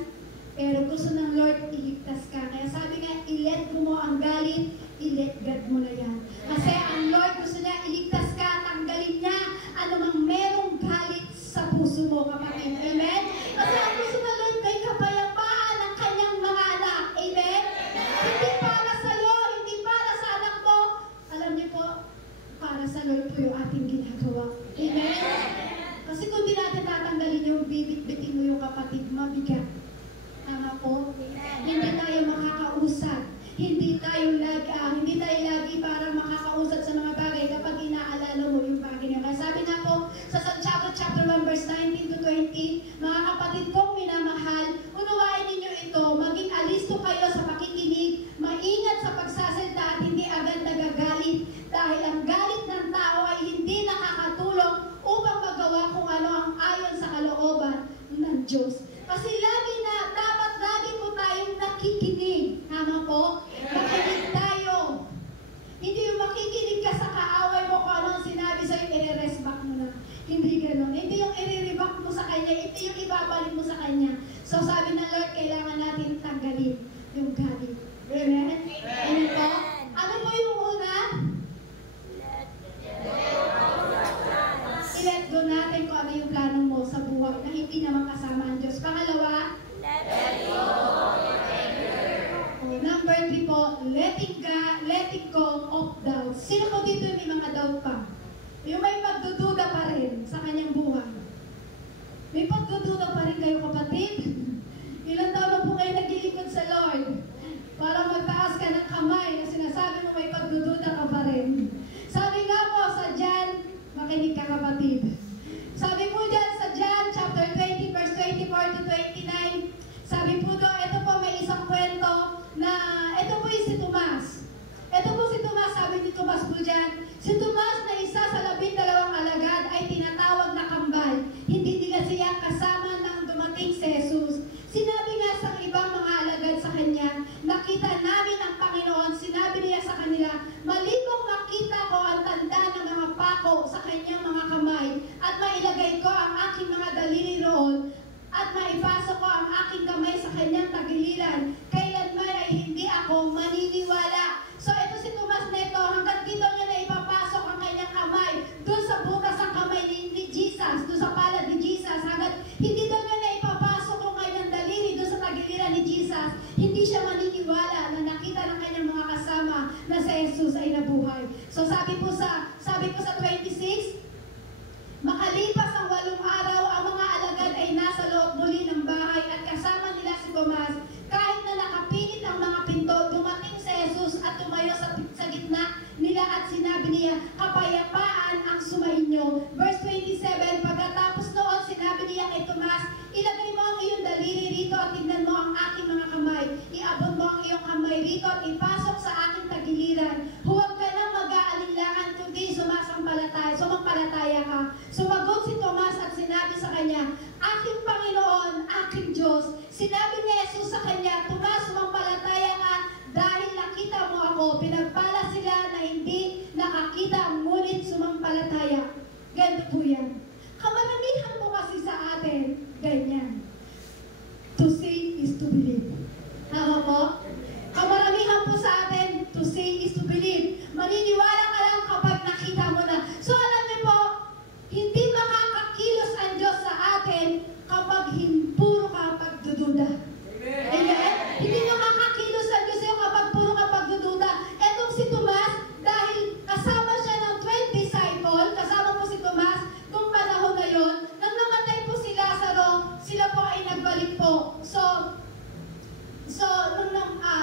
pero gusto ng Lord, iligtas ka. Kaya sabi nga, i-let mo ang galit, i-let God mo na yan. Kasi ang Lord gusto niya, iligtas ka, tanggalin niya anumang merong galit sa puso mo, kapatid. Amen? Kasi ang gusto ng Lord, may kapayapaan ang kanyang mga anak. Amen? Hindi para sa iyo, hindi para sa anak mo. Alam niyo po, para sa Lord po yung ating ginagawa. Amen? Kasi kung di natin tatanggalin yung bibit-bitin mo yung kapatid, mabigat. Tama po? Hindi tayo makakausap. Hindi tayo lagi para makakausap sa mga bagay kapag inaalala mo yung bagay niya. Kaya sabi nga po sa Santiago chapter 1 verse 19 to 20, mga kapatid kong minamahal, unawain ninyo ito, maging alisto kayo sa pakikinig, maingat sa pagsasalita at hindi agad nagagalit, dahil ang galit ng tao ay hindi nakakatulong upang magawa kung ano ang ayon sa kalooban ng Diyos. Kasi dapat lagi po tayong nakikinig. Tama po? Makinig tayo. Hindi yung makikinig ka sa kaaway mo kung ano ang sinabi sa'yo, i-resback mo na. Hindi ganun. Hindi yung i-reback mo sa kanya, hindi yung ibabalik mo sa kanya. So sabi ng Lord, kailangan natin tanggalin yung galit. Amen? Amen po? Ano po yung una? I-let go natin kung ano yung plano mo sa buhay na hindi naman kasama ang Diyos. Pangalawa, Let go. number 3 po, letting go of doubt. Sino po dito yung may mga doubt pa? Yung may pagdududa pa rin sa kanyang buhay. May pagdududa pa rin kayo, kapatid? Ilang taon na po kayo naglilingkod sa Lord para magtaas ka ng kamay na sinasabi mo may pagdududa ka pa rin. Sabi nga po sa John, makinig ka, kapatid. Sabi po dyan sa John chapter 20 verse 24 to 29, sabi po doon, ito po may isang kwento na, ito po yung si Tomas. Ito po si Tomas, sabi ni Tomas po dyan, si Tomas na isa sa 12 alagad ay tinatawag na kambal. Hindi nila siya kasama nang dumating si Jesus. Sinabi nga sa ibang mga alagad sa kanya, nakita namin Jesus ay nabuhay. So sabi ko sa 26, makalipas ang 8 araw, ang mga alagad ay nasa loob muli ng bahay at kasama nila si Tomas. Kahit na nakapilit ang mga pinto, dumating si Jesus at tumayo sa gitna nila at sinabi niya, kapayapaan ang sumainyo. Verse 27, pagkatapos noon, sinabi niya kay Tomas, ilagay mo ang iyong daliri rito at tignan mo ang aking mga kamay. Iabot mo ang iyong kamay rito at ipasok sa aking tagiliran. Huwag ka nang mag-aalinlangan kundi sumampalataya ka. Sumagot si Tomas at sinabi sa kanya, aking Panginoon, aking Diyos. Sinabi ni Jesus sa kanya, Tomas, sumampalataya ka dahil nakita mo ako. Pinagpala sila na hindi nakakita, ngunit sumampalataya. Ganito po yan. Kamaramihan po kasi sa atin, ganyan. To see is to believe. Tama po? Kamaramihan po sa atin, to see is to believe. Maniniwala ka lang kapag nakita mo na. So alam niyo po, hindi makakakilos ang Diyos sa atin kapag puro ka pagdududa. Amen? Hindi makakakilos ang Diyos sa'yo kapag puro ka pagdududa. Etong si Tomas, dahil kasama siya ng 12 disciple, kasama po si Tomas, nung panahon na yun, nang namatay po si Lazaro, sila po ay nagbalik po.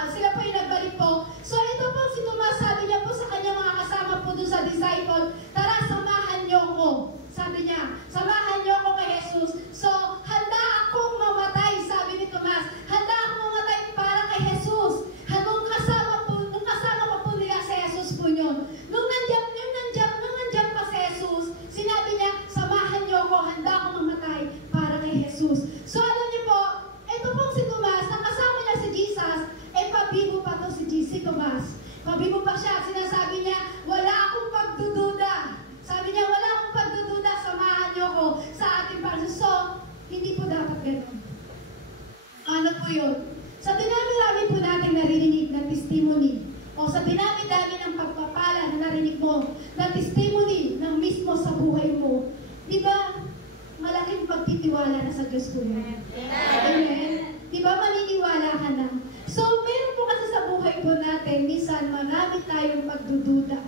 Sila po ay nagbalik po. So ito po si Tomas, sabi niya po sa kanyang mga kasama po doon sa disciple, tara, samahan niyo ko. Sabi niya, samahan niyo ko kay Jesus. So, handa akong mamatay, sabi ni Tomas. Handa akong mamatay para kay Jesus. Nung kasama pa po nila si Jesus po yun. Nung nandiyan pa si Jesus, sinabi niya, samahan niyo ko, handa akong mamatay para kay Jesus. So, alam niyo po, ito pong si Tomas, nakasama niya si Jesus, pabibo pa to si Tomas. Pabibo pa siya, sinasabi niya, wala akong pagdududa. Sabi niya, wala akong pagdududa, samahan niyo ko sa ating Panginoon. So, hindi po dapat ganun. Ano po yun? Sa dinami-rami po natin narinig na testimony, o sa dinami-rami ng pagpapala na narinig mo, na testimony ng mismo sa buhay mo, di ba, malaking pagtitiwala na sa Diyos po yun. Amen? Di ba, maniniwala ka na? So, meron po kasi sa buhay po natin, minsan marami tayong pagdududa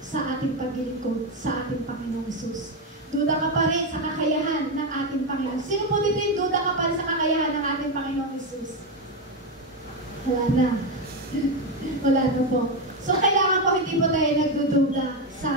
sa ating paglilingkod, sa ating Panginoong Hesus. Duda ka pa rin sa kakayahan ng ating Panginoon. Sino po dito yung duda ka pa rin sa kakayahan ng ating Panginoong Hesus? Wala na. Wala na po. So, kailangan po hindi po tayo nagdududa sa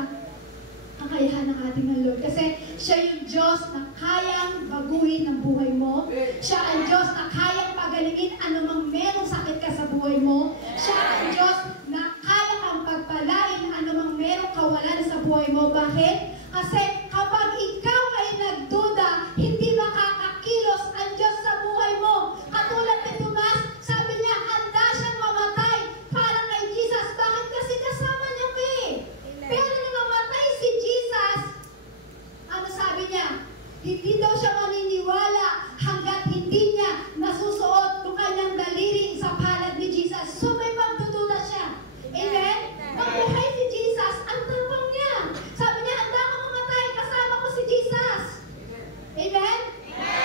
kakayahan ng ating Lord. Kasi siya yung Diyos na kayang baguhin ang buhay mo. Siya ang Diyos na kayang pagalingin anumang merong sakit ka sa buhay mo. Siya ang Diyos na kaya kang pagpalain anumang merong kawalan sa buhay mo. Bakit? Kasi kapag ikaw ay nagduda, hindi makakakilos ang Diyos sa buhay mo. Katulad ni Tomas, sabi niya, handa siyang mamatay para kay Jesus. Bakit? Kasi kasama niya ko eh. Pero nung namatay si Jesus, ano sabi niya? Hindi daw siya maniniwala hanggat hindi niya nasusuot yung kanyang daliri sa palad ni Jesus. So may pagdududa siya. Amen? Pagbuhay si Jesus, ang tapang niya. Sabi niya, handa ka mamatay, kasama ko si Jesus. Amen?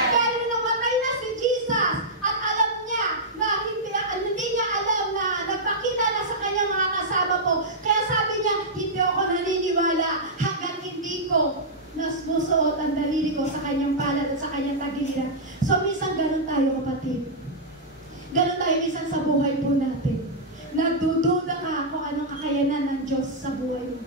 Pero namatay na si Jesus at alam niya na hindi niya alam na nagpakita na sa kanyang mga kasama ko. Kaya sabi niya, hindi ako naniniwala hanggang hindi ko nasusuot ang daliri ko sa kanyang palad at sa kanyang tagiliran. So minsan ganun tayo, kapatid. Ganun tayo minsan sa buhay po natin. Nagdududa ka kung anong kakayanan ng Diyos sa buhay mo.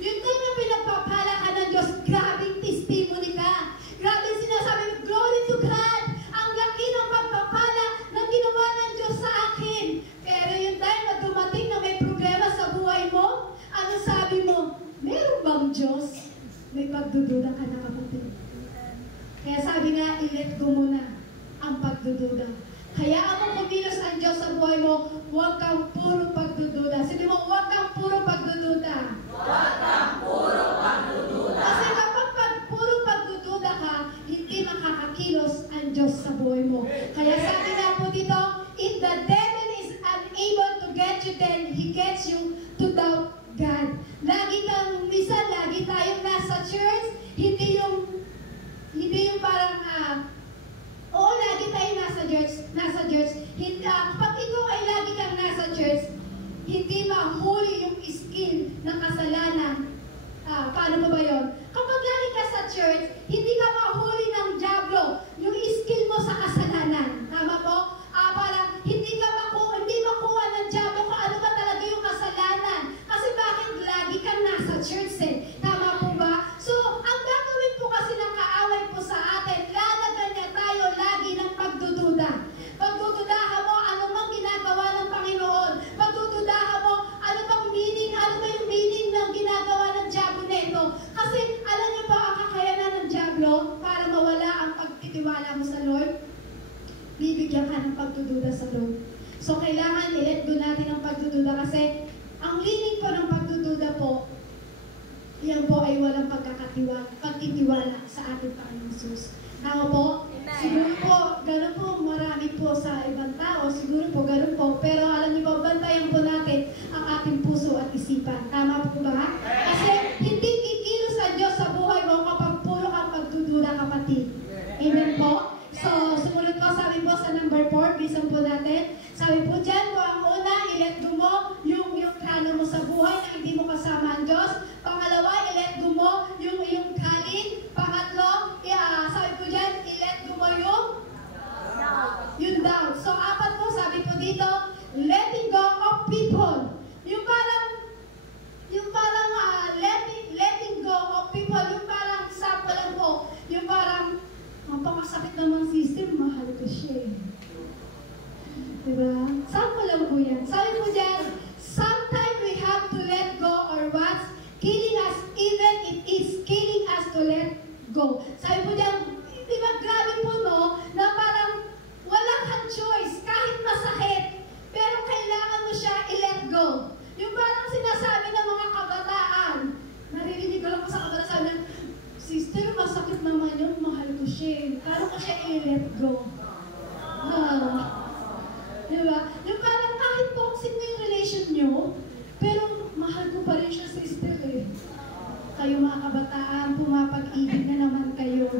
Yung time na pinagpapala ka ng Diyos, grabing testimony ka. Grabing sinasabi, glory to God! Ang laki ng pagpapala na ginawa ng Diyos sa akin. Pero yung time na dumating na may problema sa buhay mo, ano sabi mo? Meron bang Diyos? May pagdududa ka na, kapatid. Kaya sabi nga, i-let go muna ang pagdududa. Kaya ang kumilos ang Diyos sa buhay mo, huwag kang puro pagdududa. Sabi mo, huwag kang puro pagdududa. Huwag kang puro pagdududa. Kasi kapag puro pagdududa ka, hindi makakakilos ang Diyos sa buhay mo. Kaya sabi nga po dito, if the devil is unable to get you, then he gets you to doubt God. Lagi tayong nasa church, hindi yung parang, lagi tayong nasa church. Kapag ikaw ay lagi kang nasa church, hindi mahuli yung skill ng kasalanan. Paano ba yun? Kapag lagi ka sa church, hindi ka mahuli ng dyablo yung skill mo sa kasalanan. Tama po? Parang hindi makuha ng dyablo kung ano ba talaga yung kasalanan. Kasi bakit lagi kang nasa church eh? Tama po ba? So, ang gagawin po kasi ng kaaway po sa atin, lalagyan niya tayo lagi ng pagdududa. Pagdududahan mo ano mang ginagawa ng Panginoon. Pagdududahan mo ano ba yung meaning ng ginagawa ng dyablo nito. Kasi alam niyo po ang kakayanan ng dyablo para mawala ang pagtitiwala mo sa Lord. Bibigyan ka ng pagdududa sa Lord. So, kailangan i-let go natin ang pagdududa kasi ang meaning po ng pagdududa po, yan po ay walang pagtitiwala sa ating Panginoon Jesus. Tama po? Amen. Siguro po, gano'n po, marami po sa ibang tao, siguro po, gano'n po. Pero alam niyo po, bantayan po natin ang ating puso at isipan. Tama po ba? Kasi hindi kikilos sa Diyos sa buhay mo kapag puro kang pagdududa, kapatid. Amen po? So, sumunod po, sabi po sa number 4, bisan po natin. Sabi po dyan, po ang una, i-let go mo yung plano mo sa buhay na hindi mo kasama ang Diyos. Pangalawa, i-let go mo yung calling. Pangatlo, sabi po dyan, i-let go mo yung doubt. So, apat po, sabi po dito, letting go of people. Yung parang letting go of people, yung parang sample lang po, yung parang, ang pakasakit naman system, mahal ko siya eh. Diba? Sample lang po yan. Sabi po dyan, sometimes we have to let go or what's killing us, even it is killing us to let go. Sabi po dyan, diba grabe po no, na parang wala kang choice, kahit masakit, pero kailangan mo siya i-let go. Yung parang sinasabi ng mga kabataan, naririnig ko lang po sa kabataan, sabi na, sister, masakit naman yun, mahal ko siya. Paano ko siya i-let go? Diba? Yung parang kahit toxic na yung relation nyo, pero mahal ko pa rin siya, sister eh. Kayo mga kabataan, pumapag-ibig na naman kayo.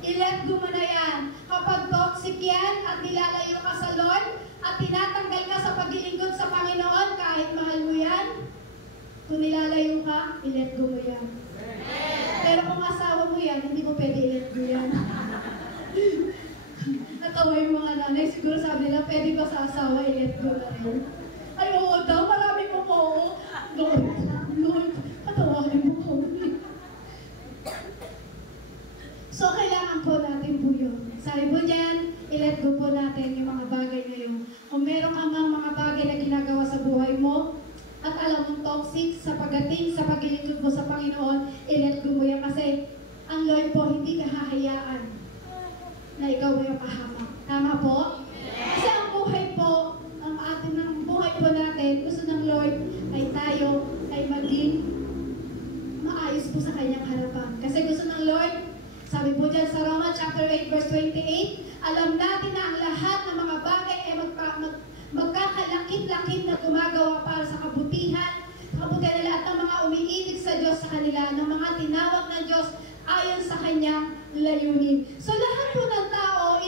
I-let go mo na yan. Kapag toxic yan at nilalayo ka sa Lord at tinatanggal ka sa paglilingkod sa Panginoon, kahit mahal mo yan, kung nilalayo ka, i-let go mo yan. Pero kung asawa mo yan, hindi mo pwede i-let go yan. Natawa yung mga nanay, siguro sabi nila, pwede ba sa asawa i-let go na rin? Ay, oo daw, marami mo po. Lord, patawarin mo ko. So, kailangan po natin po yun. Sabi po dyan, i-let go po natin yung mga bagay na yun. Kung meron kang mga bagay na ginagawa sa buhay mo, at alam mong toxic sa pagdating, sa paglilingkod mo sa Panginoon, i-let go mo yan kasi ang Lord po hindi ka hahayaan na ikaw ay pahamak. Tama po? Kasi ang buhay po, ang buhay po natin, gusto ng Lord ay tayo ay maging maayos po sa kanyang harapan. Kasi gusto ng Lord, sabi po dyan sa Roma chapter 8 verse 28, alam natin na ang lahat ng mga bagay ay magkakalakit-lakit na gumagawa para sa kabutihan nila at ng mga umiibig sa Diyos sa kanila, ng mga tinawag ng Diyos ayon sa kanyang layunin. So lahat po ng tao,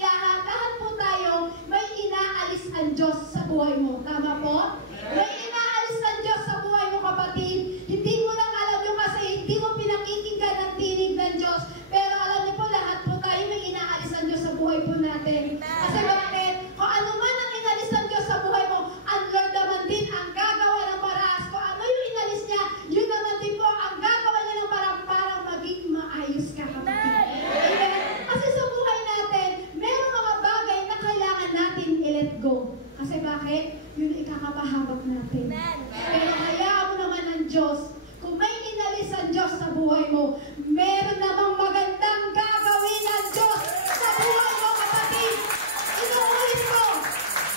lahat po tayo, may inaalis ang Diyos sa buhay mo. Tama po? May inaalis ang Diyos sa buhay mo, kapatid. Hindi mo lang alam yung kasi hindi mo pinakikinggan ang tinig ng Diyos. Pero alam niyo po, lahat po tayo may inaalis ang Diyos sa buhay po natin. Kasi bakit? Kung ano man ang inalis ng Diyos sa buhay mo, ang Lord naman din ang gagawa ng paraan. Kung ano yung inalis niya, yun naman din po ang gagawa niya ng paraan para maging maayos ka, kapatid. Amen? Kasi sa buhay natin, meron mga bagay na kailangan natin i-let go. Kasi bakit? Yun ikakapahabak natin. Pero hayaan mo naman ng Diyos. Kung may inalis ang Diyos sa buhay mo, meron namang magandang gagawin ng Diyos sa buhay mo, kapatid. Inuulit ko,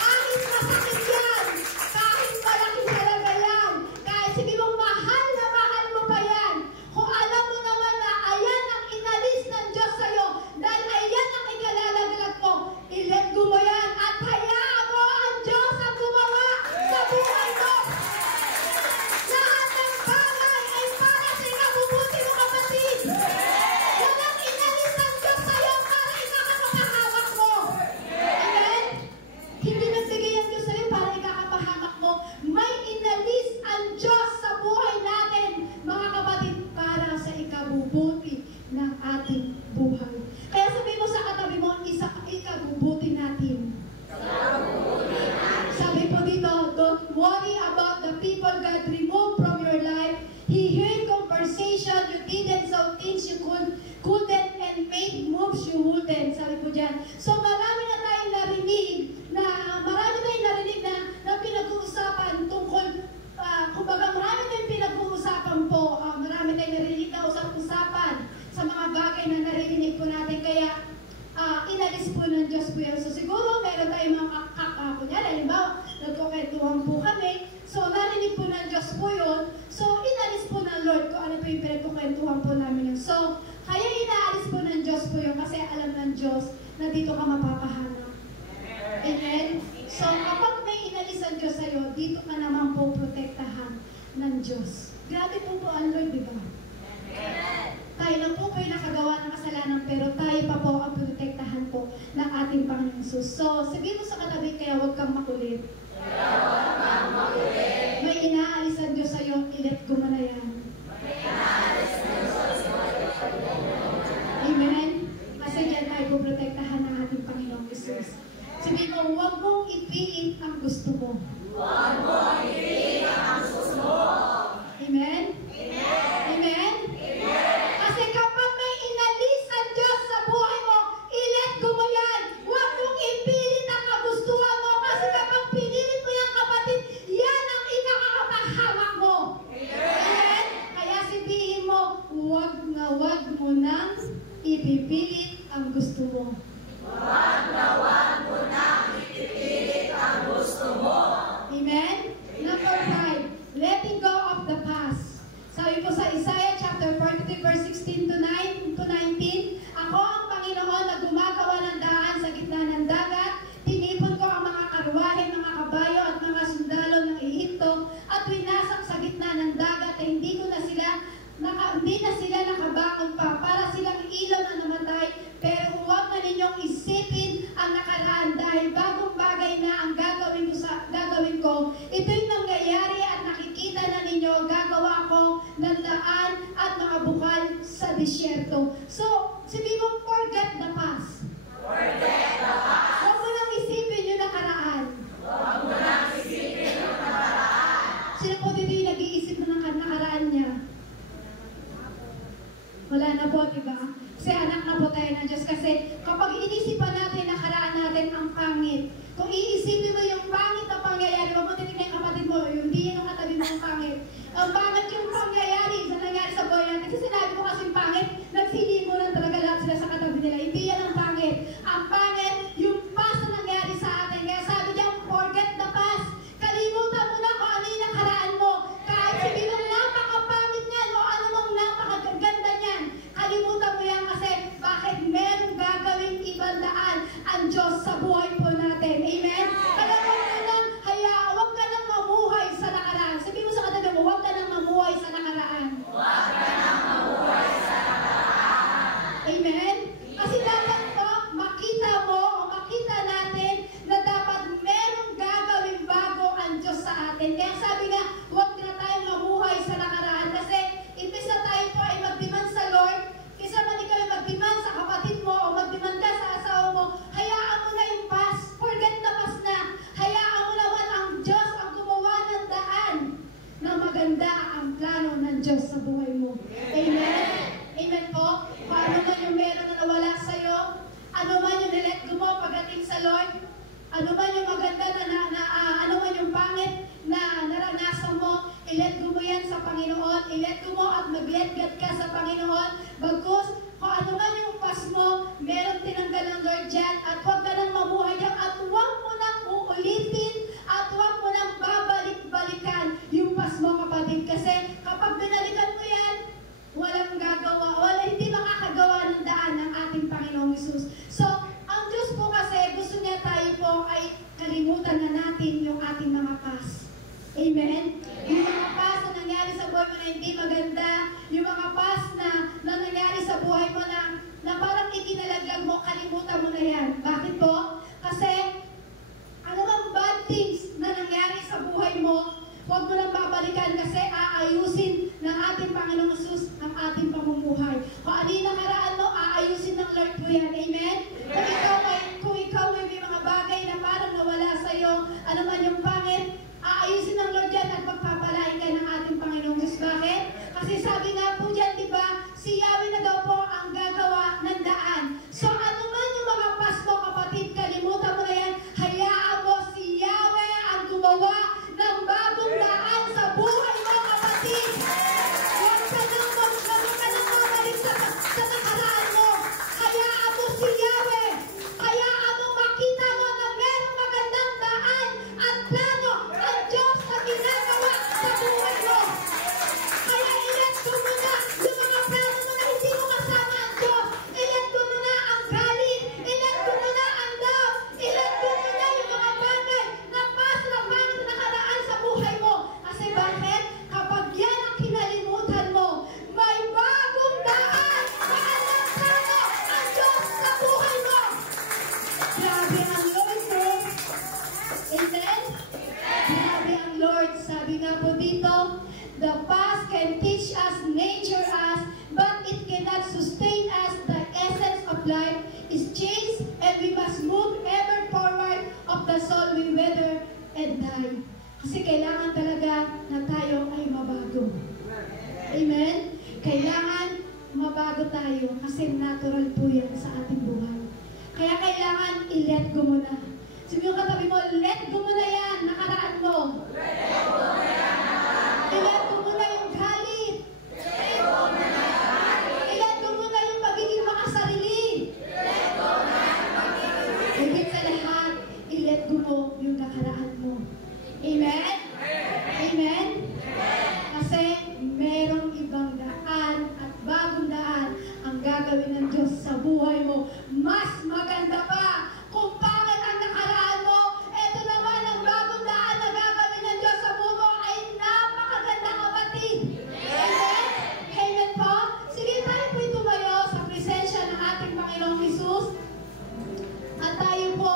kahit masakit yan, kahit malaking halaga yan, kahit sige mong mahal na mahal mo pa yan, kung alam mo naman na ayan ang inalis ng Diyos sa'yo, dahil ayan ang ikalalaglag mo, i-let go mo yan at hayaan mo ang Diyos ang gumawa sa buhay mo. don't worry about the people God removed from your life. He heard conversation you didn't, so things you couldn't, and made moves you wouldn't. Sabi ko dyan. So marami na tayong narinig na pinag-uusapan tungkol, kumbaga marami tayong pinag-uusapan po. Marami tayong narinig na usap-usapan sa mga bagay na narinig po natin. Kaya inalis po ng Diyos po yan. So siguro meron tayong mga kunyari, halimbawa, nagkukwentuhan po kami. So narinig po ng Diyos po yun. So inalis po ng Lord kung ano po yung pinagkukwentuhan po namin yun. So kaya inaalis po ng Diyos po yun kasi alam ng Diyos na dito ka mapapahanap. Amen? So kapag may inalis ang Diyos sa'yo, dito ka naman po protektahan ng Diyos. Grabe po po ang Lord, di ba? Tayo lang po yung nakagawa ng kasalanan, pero tayo pa po ang protektahan po ng ating Panginoon Jesus. So, sabihin mo sa katabi, kaya huwag kang makulit. May inaalis ang Diyos sa'yo, i-let go mo na yan. Amen? Kasi dyan tayo po protektahan ng ating Panginoon Jesus. Sabihin mo, huwag mong ipiit ang gusto mo. Huwag mong ipiit ang gusto mo. Amen? Amen. Amen? Kasi kapag may inalis ang Diyos sa buhay mo, i-let go mo yan. Huwag mong ipilit ang kagustuhan mo. Kasi kapag pinilit mo yan, kapatid, yan ang ikakapahawak mo. Amen? Kaya sabihin mo, huwag mo nang ipipilit ang gusto mo. Huwag mo nang ipipilit ang gusto mo. Amen? Number 5, letting go of the past. Sabi po sa Isaiah chapter 43 verse 16 to 19, ako ang Panginoon na gumagawa ng daan sa gitna ng dagat. Tinipon ko ang mga karwahe, mga kabayo at mga sundalo ng Ehipto at winasak sa gitna ng dagat na hindi na sila nakabangon pa para silang ilaw na namatay. Pero huwag na ninyong isipin ang nakaraan dahil bagong bagay na ang gagawin ko. Ito'y nangyayari at nakikita na ninyo, gagawa ko ng daan at mga bukal sa disyerto. So, sabihin mo, forget the past. Forget the past. Huwag mo nang isipin yung nakaraan. Huwag mo nang isipin yung nakaraan. Sino po dito yung nag-iisip ng nakaraan niya? Wala na po, diba? Kasi anak na po tayo ng Diyos. Kasi kapag inisipan natin, nakaraan natin ang pangit. Kung iisipin mo yung pangit na pangyayari, huwag mo titignan yung kapatid mo, yung hindi yung katabi mo ang pangit. Ang pangit yung pangyayari sa nangyari sa buhay natin. Kasi sinabi ko kasing pangit, nagsili mo lang talaga lahat sila sa katabi nila. Hindi yan ang pangit. Ang pangit, yung past na nangyari sa atin. Kaya sabi niya, forget the past. Kalimutan mo na kung ano yung nakaraan mo. Kahit sabihin mo, napakapangit niyan o ano mong napakaganda niyan. Kalimutan mo yan kasi bakit merong gagawing ibang daan ang Diyos sa buhay po natin. Amen? Kaya huwag ka nang mamuhay sa nakaraan. Sabihin mo sa katabi mo, huwag ka nang mamuhay sa nakaraan. Huwag ka nang mamuhay sa nakaraan. Amen? Kasi dapat to, makita mo o makita natin na dapat merong gagawing bago ang Diyos sa atin. Kaya sabi nga, huwag na tayong mamuhay sa nakaraan kasi imbis na tayo po ay mag-demand sa Lord, kaysa man ikaw ay mag-demand sa kapatid mo o mag-demand ka sa asawa mo, hayaan mo na yung past. Forget the past na. Hayaan mo naman ang Diyos ang gumawa ng daan na maganda ang plano ng Diyos sa buhay mo. Amen? Amen po? Paano man yung meron na nawala sa'yo, ano man yung nilet go mo pagdating sa Lord, ano man yung maganda ano man yung pangit na naranasan mo, i-let go mo yan sa Panginoon, i-let go mo at mag-let God ka sa Panginoon, bagkus kung ano man yung past mo, meron tinanggal ng Lord dyan, at huwag ka nang mabuhay dyan, at huwag mo nang uulitin, at huwag mo nang babalik-balikan yung past mo, kapatid, kasi kapag binalikan mo yan, walang gagawa, hindi makakagawa ng daan ng ating Panginoong Jesus. So, ang Diyos po kasi, gusto niya tayo po ay kalimutan na natin yung ating mga past. Amen? Yung mga past na nangyari sa buhay mo na hindi maganda, yung mga past na nangyari sa buhay mo na parang ikinalaglag mo, kalimutan mo na yan. Bakit po? Kasi, ano bang bad things na nangyari sa buhay mo, huwag mo lang babalikan kasi aayusin ng ating Panginoong Jesus ang ating pamumuhay. Kung ano yung nakaraan mo, aayusin ng Lord po yan. Amen? Kung ikaw may mga bagay na parang nawala sa'yo, ano man yung pangit, aayusin Lord, sabi nga po dito, the past can teach us, nature us, but it cannot sustain us. The essence of life is change, and we must move ever forward of the soul we wither and die. Kasi kailangan talaga na tayo ay mabago. Amen? Kailangan mabago tayo kasi natural po yan sa ating buhay. Kaya kailangan i-let go mo na. Sabi yung katabi mo, let go mo na yan, nakaraan mo. Let go na yan, nakaraan mo. I-let go mo na yung galit. Let go na yan, galit. I-let go mo na yung pagiging makasarili. Let go na yan, pagiging. Higit sa lahat, i-let go mo yung nakaraan mo. Amen? Amen? Kasi merong ibang daan at bagong daan ang gagawin ng Diyos sa buhay mo. Mas maganda pa kung pangit ang nakaraan mo. Ito naman ang bagong daan na gagawin ng Diyos sa buhay mo ay napakaganda, kapatid. Amen? Amen po? Sige, tayo po'y tumayo sa presensya ng ating Panginoong Hesus. At tayo po,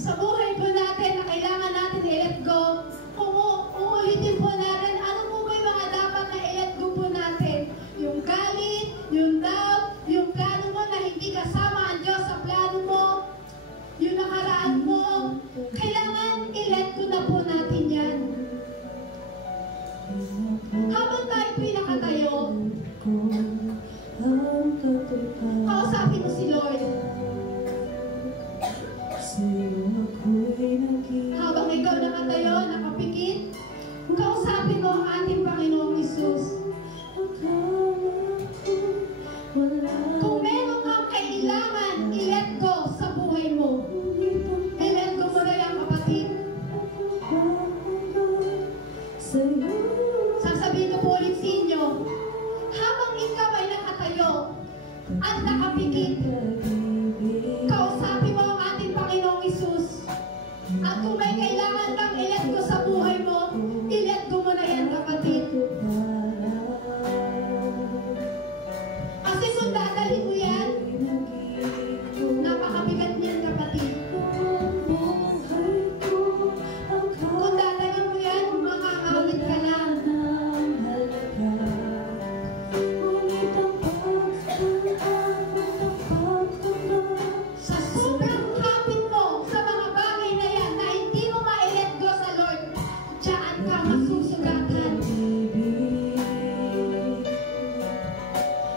sa buhay po natin na kailangan natin i-let go, uulitin po natin, ano po ba yung mga dapat na i-let go po natin? Yung galit, yung doubt, yung plano mo na hindi kasama ang Diyos sa plano mo, yung nakaraan mo, kailangan i-let go na po natin yan. Habang tayo po'y nakatayo, kausapin mo si Lord. Habang ikaw nakatayo, nakapikit, kausapin mo ang ating Panginoong Hesus. Kung meron kang kailangan i-let go sa buhay mo, i-let go mo na yan, kapatid. Sasabihin ko po ulit sa inyo, habang ikaw ay nakatayo at nakapikit, kausapin mo ang ating Panginoong Hesus. At kung may kailangan kang i-let go sa buhay mo, i-let go mo na yan, kapatid. Kasi kung dadalhin mo yan, napakabigat niyan, kapatid. Kung dadalhin mo yan, makakawit ka lang. Sa sobrang kapit mo sa mga bagay na yan na hindi mo ma-let go sa Lord, diyan ka masusugatan.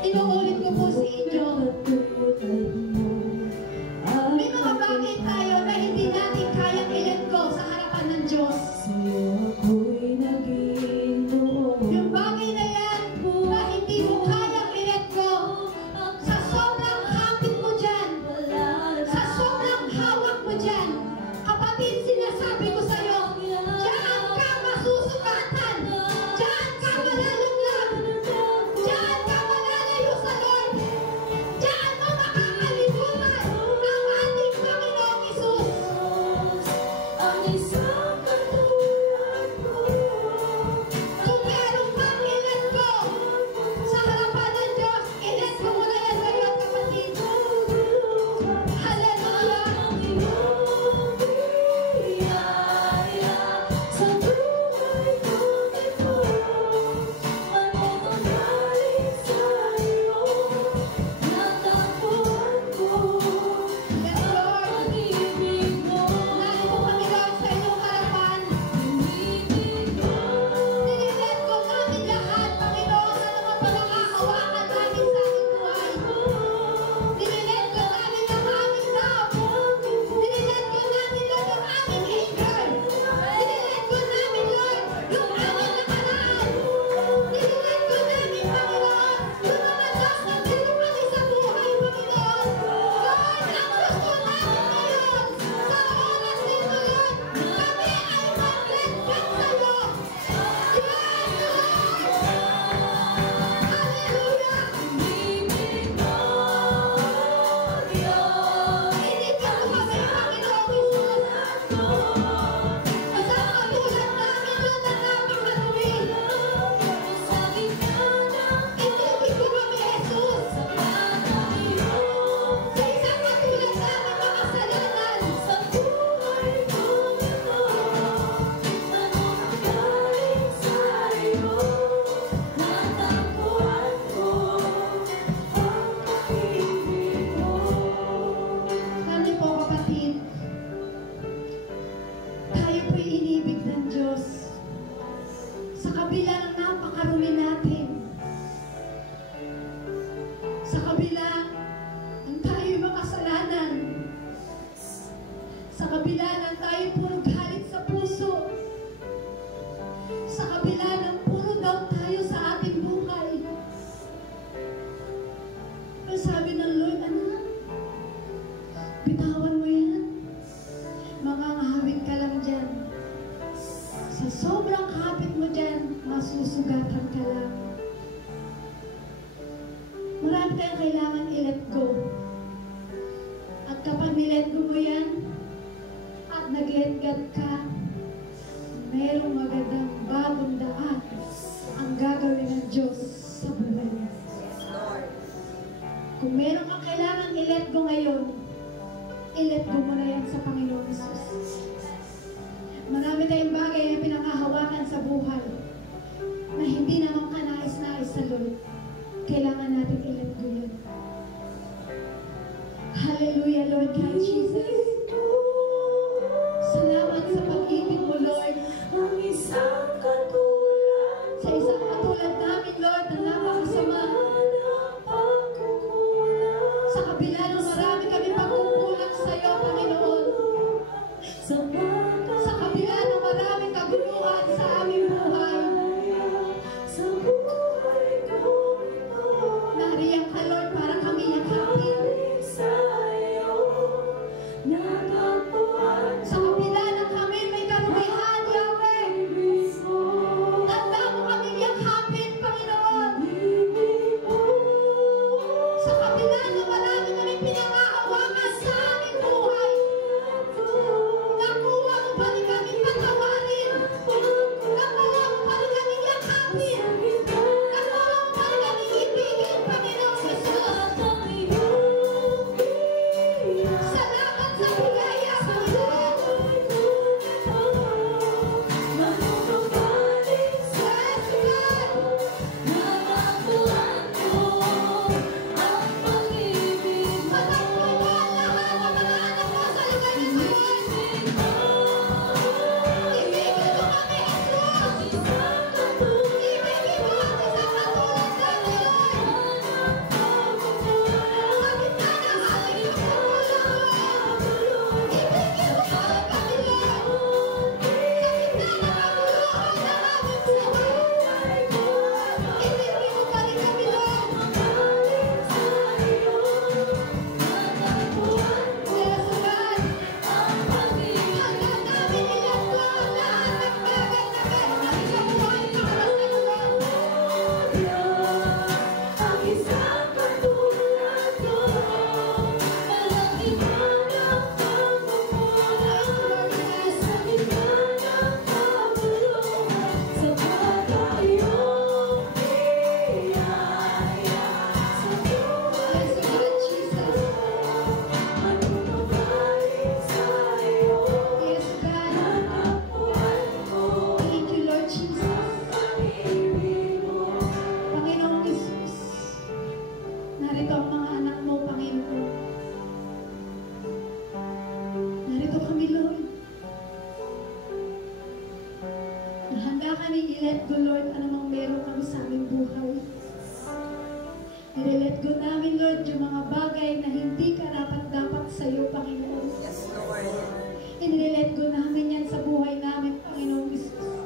Inuulit ko po sa inyo, may mga bagay tayo na hindi natin kayang i-let go sa harapan ng Diyos. Yung bagay na yan na hindi mo kayang i-let go, sa sobrang kapit mo dyan, sa sobrang hawak mo dyan, kapatid, sinasabi ko sa'yo, diyan ka masusugatan. kabila ng napakarumi natin, sa kabila ng tayo'y makasalanan, sa kabila ng tayo'y puro galit sa puso, sa kabila ng puro doubt tayo sa ating buhay. Pero sabi ng Lord, anak, bitawan mo yan. Makakahawig ka lang dyan. Sa sobrang kapit mo dyan, masusugatan ka lang. Marami tayong kailangan i-let go. At kapag ni-let go mo yan, at nag-let God ka, mayroong magandang bagong daan ang gagawin ng Diyos sa buhay mo. Kung meron kang kailangan i-let go ngayon, i-let go mo na yan sa Panginoon Jesus. Marami tayong bagay na pinakahawakan sa buhay na hindi naman kanais-nais sa Lord. Kailangan natin i-let go yun. Hallelujah, Lord God Jesus. Salamat sa pag-ibig mo, Lord. Ang isang katulad Sa isang katulad namin, Lord, na napakasama. Sa kabila ng marami kami pagkukulang sa iyo, Panginoon. Sa kabila ng maraming kaguluhan sa aming buhay. Nariyan ka, Lord, para kami yakapin. Sa kabila ng kami may karumihan, Yahweh. Tanda mo kaming yakapin, Panginoon. Sa kabila ng marami kami pinangahawakan sa aming buhay. Nakuha mo pa rin kami patawarin. Nakuha mo pa rin kami yakapin. Nakuha mo pa rin kami ibigin, Panginoon Jesus. Salamat sa biyaya, Panginoon. Yes, God. Matagpuan lahat ng mga anak mo sa lugar ni Sion. Ibigin mo kami, Jesus. Ibigin mo ang isang katulad namin, Lord. Sa gitna ng aming pagkukulang, Lord. Ibigin mo kami, Lord. Sa gitna ng kaguluhan ng aming buhay. Ibigin mo pa rin kami, Lord. Yes, God. Hanggang namin ilan ko ang lahat ng bagay na meron kami sa buhay para sa Lord. Yes, God, Jesus. Yes, God. Thank you, Lord Jesus. Panginoong Jesus, narito ang mga anak mo, Panginoon. Narito kami, Lord. Nahanda kami i-let go, Lord, anumang meron kami sa aming buhay. I-let go namin, Lord, yung mga bagay na hindi karapat-dapat sa iyo, Panginoon. I-let go namin yan sa buhay namin, Panginoong Jesus.